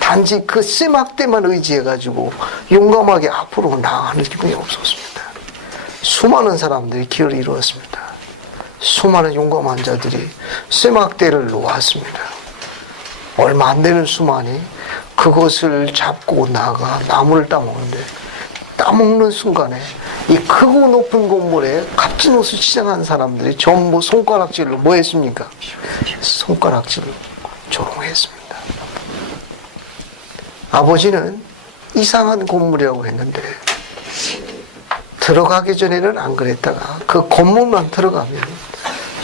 단지 그 쇠막대만 의지해가지고 용감하게 앞으로 나아가는 기분이 없었습니다. 수많은 사람들이 길을 이루었습니다. 수많은 용감한 자들이 쇠막대를 놓았습니다. 얼마 안 되는 수만이 그것을 잡고 나가 나무를 따먹는데 따먹는 순간에 이 크고 높은 건물에 값진 옷을 시장한 사람들이 전부 손가락질로 뭐 했습니까? 손가락질로 조롱했습니다. 아버지는 이상한 건물이라고 했는데 들어가기 전에는 안 그랬다가 그 건물만 들어가면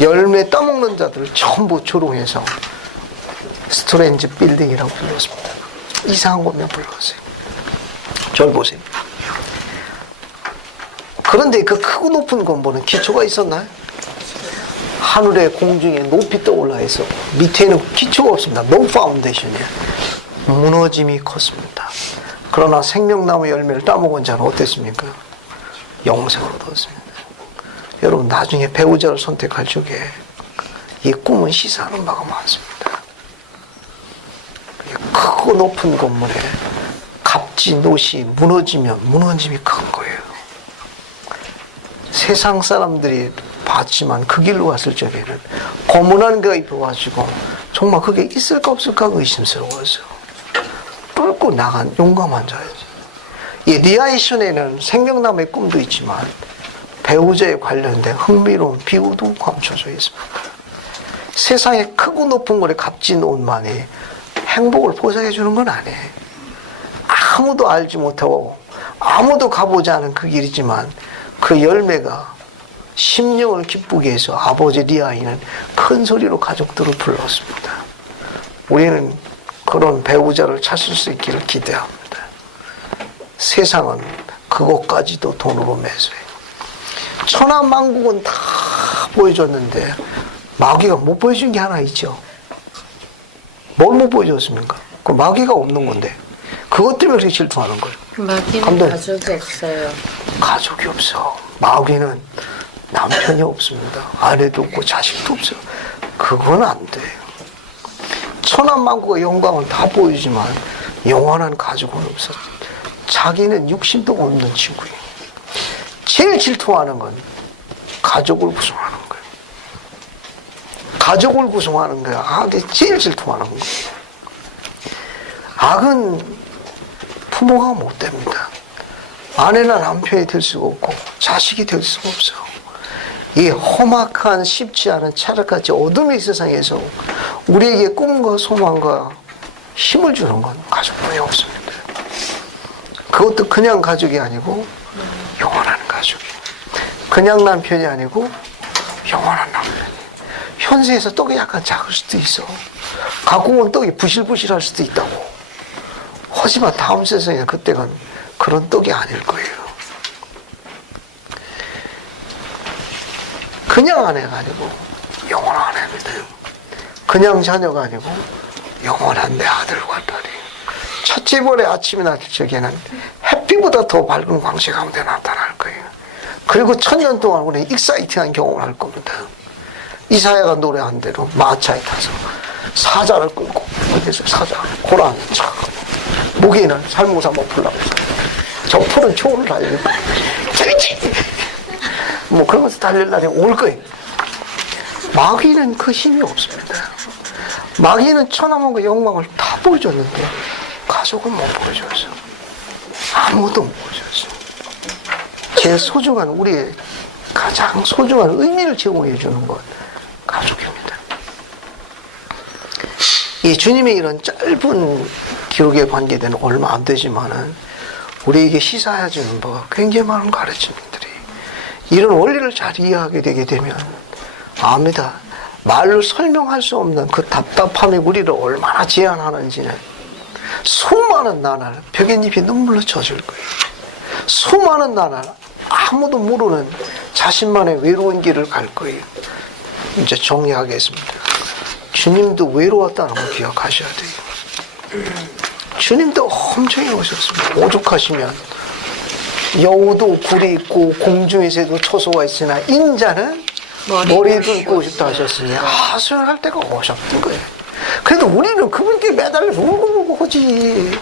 열매 따먹는 자들을 전부 조롱해서 스트레인지 빌딩이라고 불렀습니다. 이상한 건물 불렀어요. 절 보세요. 그런데 그 크고 높은 건물은 기초가 있었나요? 하늘에 공중에 높이 떠올라 있어 밑에는 기초가 없습니다. No foundation이에요. 무너짐이 컸습니다. 그러나 생명나무 열매를 따먹은 자는 어땠습니까? 영생을 얻었습니다. 여러분 나중에 배우자를 선택할 적에 이 꿈은 시사하는 바가 많습니다. 크고 높은 건물에 값진 옷이 무너지면 무너짐이 큰 거예요. 세상 사람들이 봤지만 그 길로 갔을 적에는 검은 안개가 입혀가지고 정말 그게 있을까 없을까 의심스러워서 뚫고 나간 용감한 자예요. 이 리아이션에는 생명나무의 꿈도 있지만 배우자에 관련된 흥미로운 비유도 감춰져 있습니다. 세상에 크고 높은 거를 값진 옷만이 행복을 보장해 주는 건 아니에요. 아무도 알지 못하고 아무도 가보지 않은 그 길이지만 그 열매가 심령을 기쁘게 해서 아버지 리아이는 큰 소리로 가족들을 불렀습니다. 우리는 그런 배우자를 찾을 수 있기를 기대합니다. 세상은 그것까지도 돈으로 매수해요. 천하만국은 다 보여줬는데 마귀가 못 보여준 게 하나 있죠. 뭘 못 보여줬습니까? 그 마귀가 없는 건데 그것 때문에 그렇게 질투하는 거예요. 마귀는 감독님. 가족이 없어요. 가족이 없어. 마귀는 남편이 없습니다. 아내도 없고 자식도 없어. 그건 안 돼요. 천하만국의 영광을 다 보이지만 영원한 가족은 없어. 자기는 육신도 없는 친구예요. 제일 질투하는 건 가족을 구성하는 거예요. 가족을 구성하는 거야. 악이 제일 질투하는 거예요. 악은 부모가 못 됩니다. 아내나 남편이 될 수가 없고 자식이 될 수가 없어. 이 험악한 쉽지 않은 찰흙같이 어둠의 세상에서 우리에게 꿈과 소망과 힘을 주는 건 가족뿐이 없습니다. 그것도 그냥 가족이 아니고 영원한 가족이. 그냥 남편이 아니고 영원한 남편이. 현세에서 떡이 약간 작을 수도 있어. 갖고 온 떡이 부실부실할 수도 있다고. 하지만 다음 세상에 그때가 그런 떡이 아닐 거예요. 그냥 아내가 아니고 영원한 아내입니다. 그냥 자녀가 아니고 영원한 내 아들과 딸이. 첫째 번의 아침이나 저기에는 햇빛보다 더 밝은 광채 가운데 나타날 거예요. 그리고 1000년 동안 우리는 익사이팅한 경험을 할 겁니다. 이사야가 노래한 대로 마차에 타서 사자를 끌고 어디서 사자 고라니 차 목에는 살모사 먹으려고 저 푸른 초원을 달리고 뭐 그러면서 달릴 날이 올 거예요. 마귀는 그 힘이 없습니다. 마귀는 천하만국의 영광을 다 보여줬는데 가족은 못 보여줬어. 아무도 못 보여줬어. 제일 소중한 우리의 가장 소중한 의미를 제공해 주는 건 가족입니다. 이 주님의 이런 짧은 기록에 관계된 얼마 안 되지만은 우리에게 시사해 주는 바가 굉장히 많은 가르침들이 이런 원리를 잘 이해하게 되게 되면 압니다. 말로 설명할 수 없는 그 답답함이 우리를 얼마나 제한하는지는 수많은 나날 벽에잎이 눈물로 젖을 거예요. 수많은 나날 아무도 모르는 자신만의 외로운 길을 갈 거예요. 이제 정리하겠습니다. 주님도 외로웠다는 걸 기억하셔야 돼요. 주님도 엄청 오셨습니다. 오죽하시면 여우도 굴이 있고 공중에서도 초소가 있으나 인자는 머리도 있고 싶다 하셨으니 하소연할 때가 오셨던 거예요. 그래도 우리는 그분께 매달려서 울고 하지.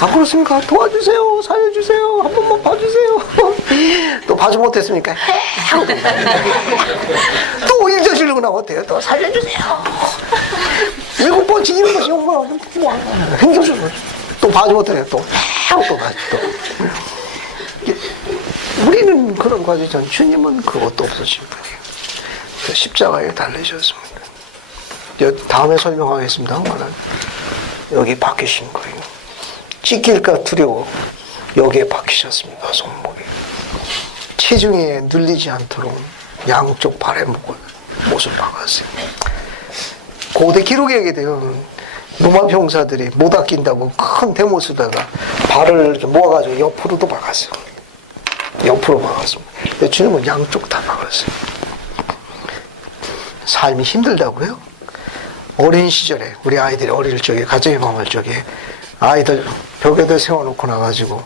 안 그렇습니까? 도와주세요, 살려주세요, 한 번만 봐주세요. 또 봐주 못했습니까? 또 일저지르고 나면 어때요? 또 살려주세요. 7번 지기는 것이 용감하고 행정적으로 또 봐주 못해요. 또 봐주 또. 우리는 그런 과정이지만 주님은 그것도 없으신 분이에요. 십자가에 달리셨습니다. 다음에 설명하겠습니다만은 여기 박히신 거예요. 찢길까 두려워 여기에 박히셨습니다. 손목에. 체중에 눌리지 않도록 양쪽 발에 못을 박았어요. 고대 기록에 의하게 되면 로마 병사들이 못 아낀다고 큰 대못 쓰다가 발을 이렇게 모아가지고 옆으로도 박았어요. 옆으로 박았습니다. 주님은 양쪽 다 박았어요. 삶이 힘들다고요? 어린 시절에 우리 아이들이 어릴 적에 가정의 마음을 적에 아이들 벽에다 세워놓고 나가지고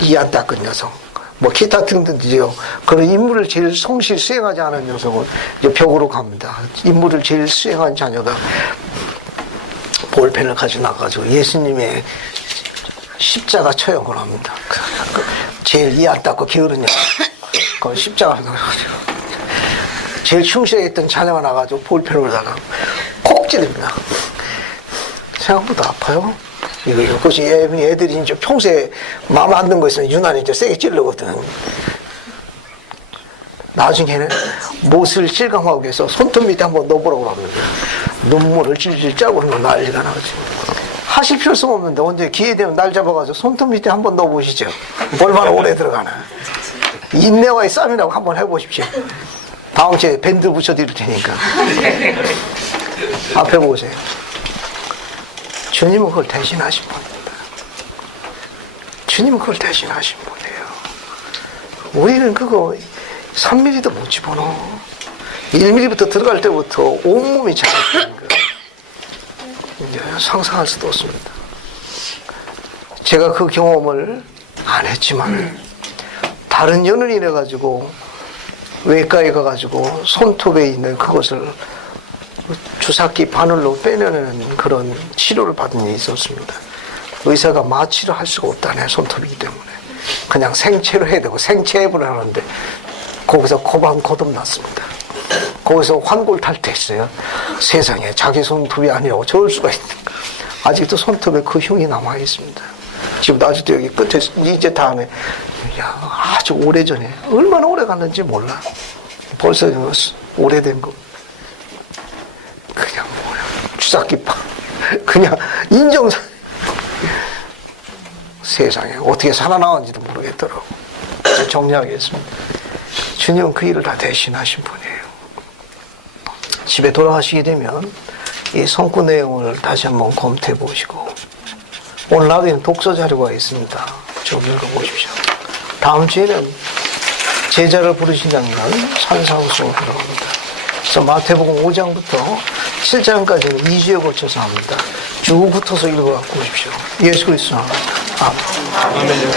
이 안 닦은 녀석 뭐 기타 등등이요. 그런 임무를 제일 성실히 수행하지 않은 녀석은 이제 벽으로 갑니다. 임무를 제일 수행한 자녀가 볼펜을 가지고 나가지고 예수님의 십자가 처형을 합니다. 제일 이 안 닦고 게으른 녀석 그 십자가를 나가지고 제일 충실했던 자녀가 나가지고 볼펜으로다가 콕 찌릅니다. 생각보다 아파요. 이것이 애들이 이제 평소에 마음 안 든 거 있으면 유난히 이제 세게 찌르거든. 나중에는 못을 실감하기 위해서 손톱 밑에 한번 넣어보라고 합니다. 눈물을 질질 짜고 하면 난리가 나죠. 하실 필요성 없는데 언제 기회 되면 날 잡아가지고 손톱 밑에 한번 넣어보시죠. 얼마나 오래 들어가나. 인내와의 싸움이라고 한번 해보십시오. 다음 주에 밴드 붙여드릴 테니까. 앞에 보세요. 주님은 그걸 대신하신 분입니다. 주님은 그걸 대신하신 분이에요. 우리는 그거 3mm도 못 집어넣어. 1mm부터 들어갈 때부터 온몸이 자극되는 거예요. 이제 상상할 수도 없습니다. 제가 그 경험을 안 했지만 다른 연은이 해가지고 외과에 가가지고 손톱에 있는 그것을 주사기 바늘로 빼내는 그런 치료를 받은 일이 있었습니다. 의사가 마취를 할 수가 없다네, 손톱이기 때문에. 그냥 생체로 해야 되고 생체해부를 하는데 거기서 코방 거듭났습니다. 거기서 환골탈태했어요. 세상에 자기 손톱이 아니라고 저럴 수가 있는가. 아직도 손톱에 그 흉이 남아 있습니다. 지금도 아직도 여기 끝에 이제 다음에 아주 오래전에 얼마나 오래 갔는지 몰라. 벌써 오래된 거. 그냥 뭐야 주사기파 그냥 인정사. 세상에 어떻게 살아나왔는지도 모르겠더라고. 정리하겠습니다. 주님은 그 일을 다 대신하신 분이에요. 집에 돌아가시게 되면 이 성구 내용을 다시 한번 검토해 보시고 오늘 나중에 독서 자료가 있습니다. 좀 읽어보십시오. 다음 주에는 제자를 부르신다는 산상수훈을 합니다. 그래서 마태복음 5장부터 7장까지는 2주에 걸쳐서 합니다. 쭉 붙어서 읽어갖고 오십시오. 예수 그리스도 아멘.